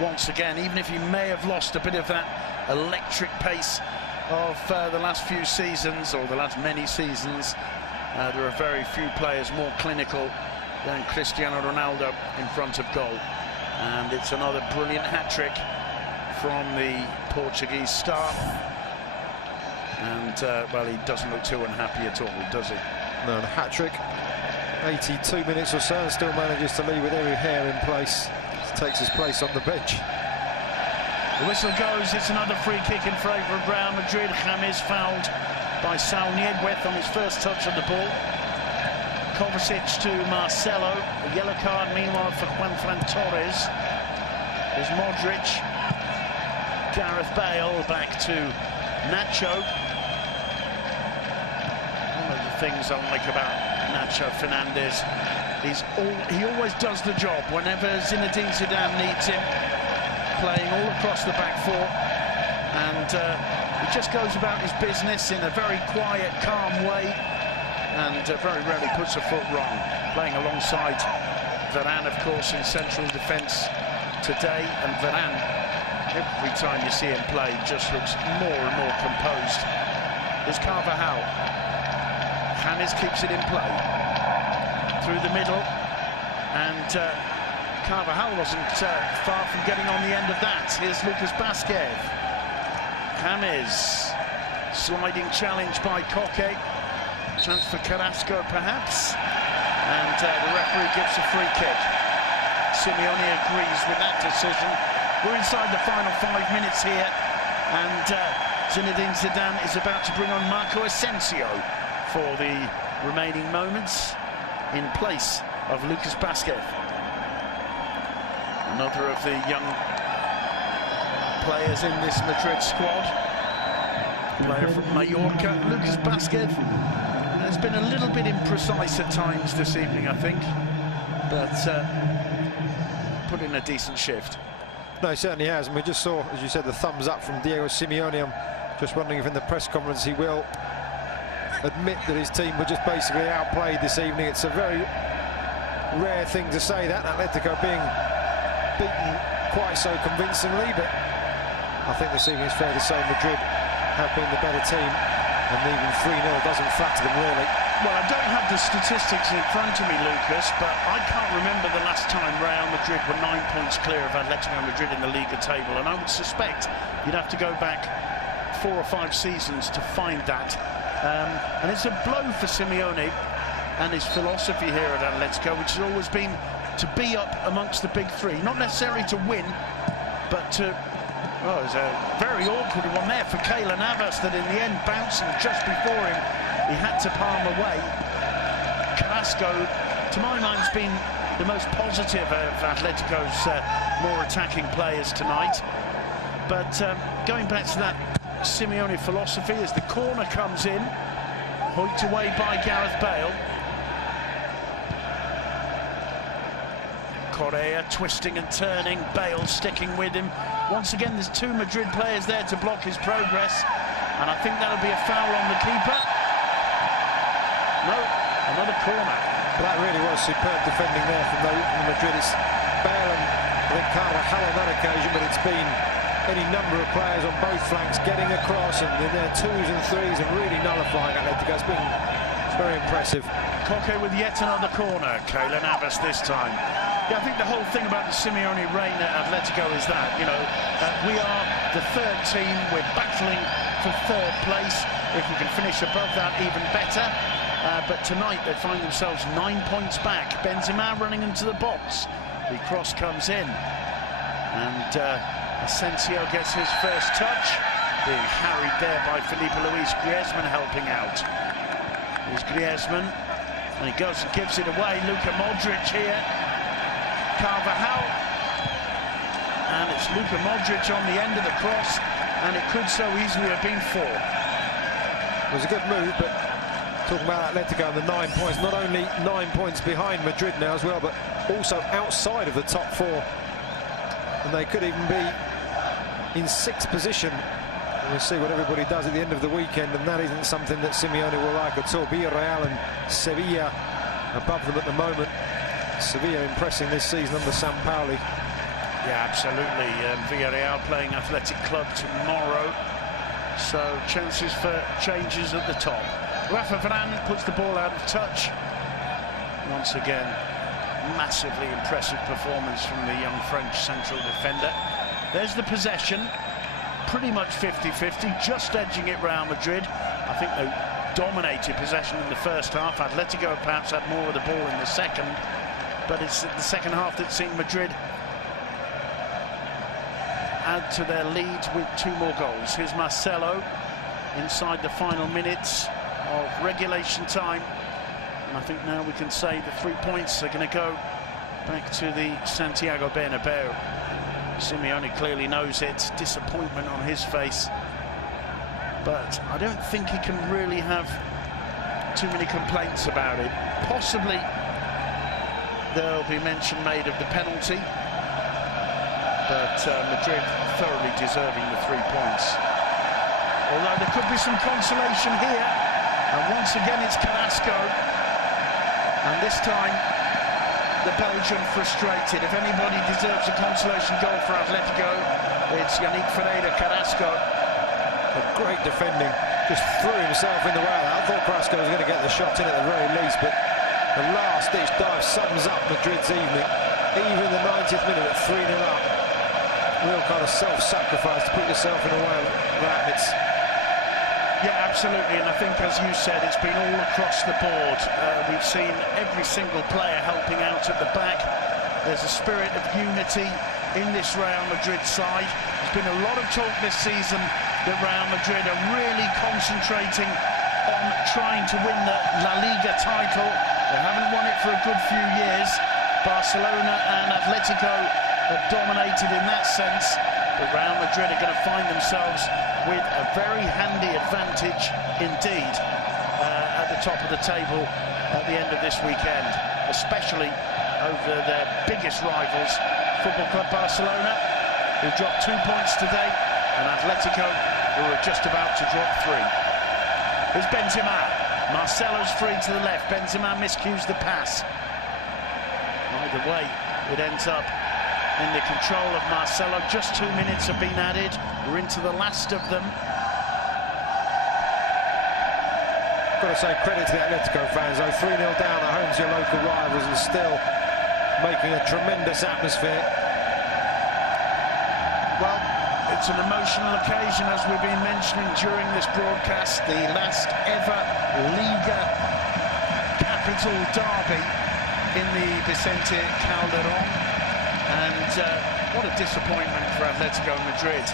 once again, even if he may have lost a bit of that electric pace of the last few seasons, or the last many seasons, there are very few players more clinical than Cristiano Ronaldo in front of goal. And it's another brilliant hat-trick from the Portuguese star. And, well, he doesn't look too unhappy at all, does he? No, the hat-trick, 82 minutes or so, and still manages to leave with every hair in place. Takes his place on the bench. The whistle goes, it's another free kick in favour of Real Madrid. James fouled by Saul Nieguez on his first touch of the ball. Kovacic to Marcelo. The yellow card, meanwhile, for Juanfran Torres. There's Modric. Gareth Bale back to Nacho. One of the things I like about Nacho Fernandez is he always does the job whenever Zinedine Zidane needs him, playing all across the back four, and he just goes about his business in a very quiet, calm way, and very rarely puts a foot wrong. Playing alongside Varane, of course, in central defence today, and Varane, every time you see him play, just looks more and more composed. There's Carvajal. James keeps it in play through the middle, and Carvajal wasn't far from getting on the end of that. Here's Lucas Vázquez. James. Sliding challenge by Koke. Chance for Carrasco, perhaps. And the referee gives a free kick. Simeone agrees with that decision. We're inside the final 5 minutes here. And Zinedine Zidane is about to bring on Marco Asensio for the remaining moments in place of Lucas Vázquez. Another of the young players in this Madrid squad. Player from Mallorca, Lucas Vázquez, has been a little bit imprecise at times this evening, I think, but put in a decent shift. No, he certainly has, and we just saw, as you said, the thumbs up from Diego Simeone. I'm just wondering if in the press conference he will admit that his team were just basically outplayed this evening. It's a very rare thing to say that, Atletico being beaten quite so convincingly, but I think this evening it's fair to say Madrid have been the better team, and even 3-0 doesn't flatter them really. Well, I don't have the statistics in front of me, Lucas, but I can't remember the last time Real Madrid were 9 points clear of Atletico Madrid in the Liga table, and I would suspect you'd have to go back 4 or 5 seasons to find that. And it's a blow for Simeone and his philosophy here at Atletico, which has always been to be up amongst the big three, not necessarily to win, but to... Oh, it was a very awkward one there for Keylor Navas, that in the end, bouncing just before him, he had to palm away. Carrasco, to my mind, has been the most positive of Atletico's more attacking players tonight. But going back to that Simeone philosophy, as the corner comes in, hoiked away by Gareth Bale. Correa twisting and turning, Bale sticking with him. Once again, there's 2 Madrid players there to block his progress, and I think that'll be a foul on the keeper. No, another corner. But that really was superb defending there from the Madrid. It's Bale and I think Carvajal on that occasion, but it's been any number of players on both flanks getting across, and in their 2s and 3s and really nullifying Atletico. It's very impressive. Koke with yet another corner. Keylor Navas this time. Yeah, I think the whole thing about the Simeone reign at Atletico is that, you know, we are the 3rd team. We're battling for 3rd place. If we can finish above that, even better. But tonight they find themselves 9 points back. Benzema running into the box. The cross comes in, and Asensio gets his first touch, being harried there by Felipe Luis. Griezmann helping out. Here's Griezmann, and he goes and gives it away. Luka Modric here. Carvajal, and it's Luka Modric on the end of the cross, and it could so easily have been 4. It was a good move, but talking about Atletico and the 9 points, not only 9 points behind Madrid now as well, but also outside of the top 4, and they could even be in 6th position. And we'll see what everybody does at the end of the weekend, and that isn't something that Simeone will like at all. Villarreal and Sevilla above them at the moment. Sevilla impressing this season under Sampaoli. Yeah, absolutely. Villarreal playing Athletic Club tomorrow, so chances for changes at the top. Rafa Varane puts the ball out of touch. Once again, massively impressive performance from the young French central defender. There's the possession, pretty much 50-50, just edging it Real Madrid. I think they dominated possession in the first half. Atletico perhaps had more of the ball in the second, but it's the second half that's seen Madrid add to their lead with 2 more goals. Here's Marcelo inside the final minutes of regulation time, and I think now we can say the 3 points are going to go back to the Santiago Bernabeu. Simeone clearly knows it, disappointment on his face, but I don't think he can really have too many complaints about it. Possibly there'll be mention made of the penalty, but Madrid thoroughly deserving the 3 points. Although there could be some consolation here, and once again it's Carrasco, and this time the Belgian frustrated. If anybody deserves a consolation goal for Atletico, it's Yannick Ferreira Carrasco. A great defending, just threw himself in the way. I thought Carrasco was going to get the shot in at the very least, but the last-ditch dive sums up Madrid's evening. Even the 90th minute at 3-0 up. real kind of self-sacrifice to put yourself in a way of that. Yeah, absolutely, and I think, as you said, it's been all across the board. We've seen every single player helping out at the back. There's a spirit of unity in this Real Madrid side. There's been a lot of talk this season that Real Madrid are really concentrating on trying to win the La Liga title. They haven't won it for a good few years. Barcelona and Atletico have dominated in that sense, but Real Madrid are going to find themselves with a very handy advantage indeed at the top of the table at the end of this weekend, especially over their biggest rivals, Football Club Barcelona, who dropped 2 points today, and Atletico, who are just about to drop 3. Here's Benzema. Marcelo's free to the left. Benzema miscues the pass. Either way, it ends up in the control of Marcelo. Just 2 minutes have been added. We're into the last of them. Got to say credit to the Atletico fans, though. 3-0 down at home to your local rivals and still making a tremendous atmosphere. Well, it's an emotional occasion, as we've been mentioning during this broadcast. The last ever Liga capital derby in the Vicente Calderon. And what a disappointment for Atletico Madrid.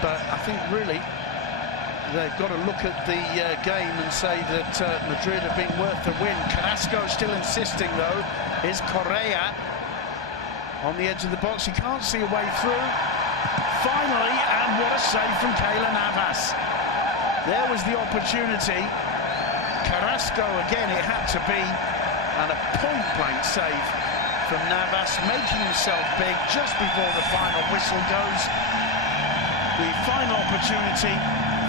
But I think really they've got to look at the game and say that Madrid have been worth the win. Carrasco still insisting, though. Here's Correa on the edge of the box. He can't see a way through. Finally, and what a save from Keylor Navas. There was the opportunity. Carrasco again, it had to be, and a point-blank save from Navas, making himself big just before the final whistle goes. The final opportunity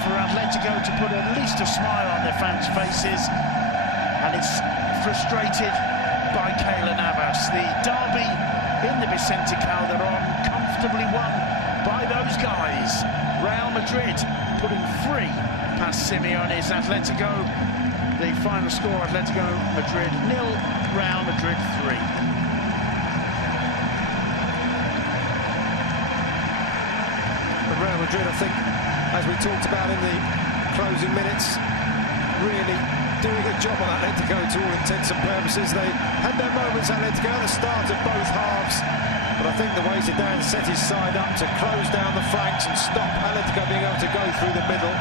for Atletico to put at least a smile on their fans' faces, and it's frustrated by Keylor Navas. The derby in the Vicente Calderon, comfortably won by those guys. Real Madrid putting 3 past Simeone's Atletico. The final score, Atletico Madrid 0, Real Madrid 3. Real Madrid, I think, as we talked about in the closing minutes, really doing a job on Atletico to all intents and purposes. They had their moments, Atletico, at the start of both halves, but I think the way Zidane set his side up to close down the flanks and stop Atletico being able to go through the middle,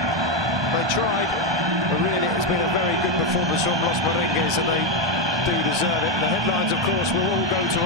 they tried, but really it's been a very good performance from Los Merengues, and they do deserve it. And the headlines, of course, will all go to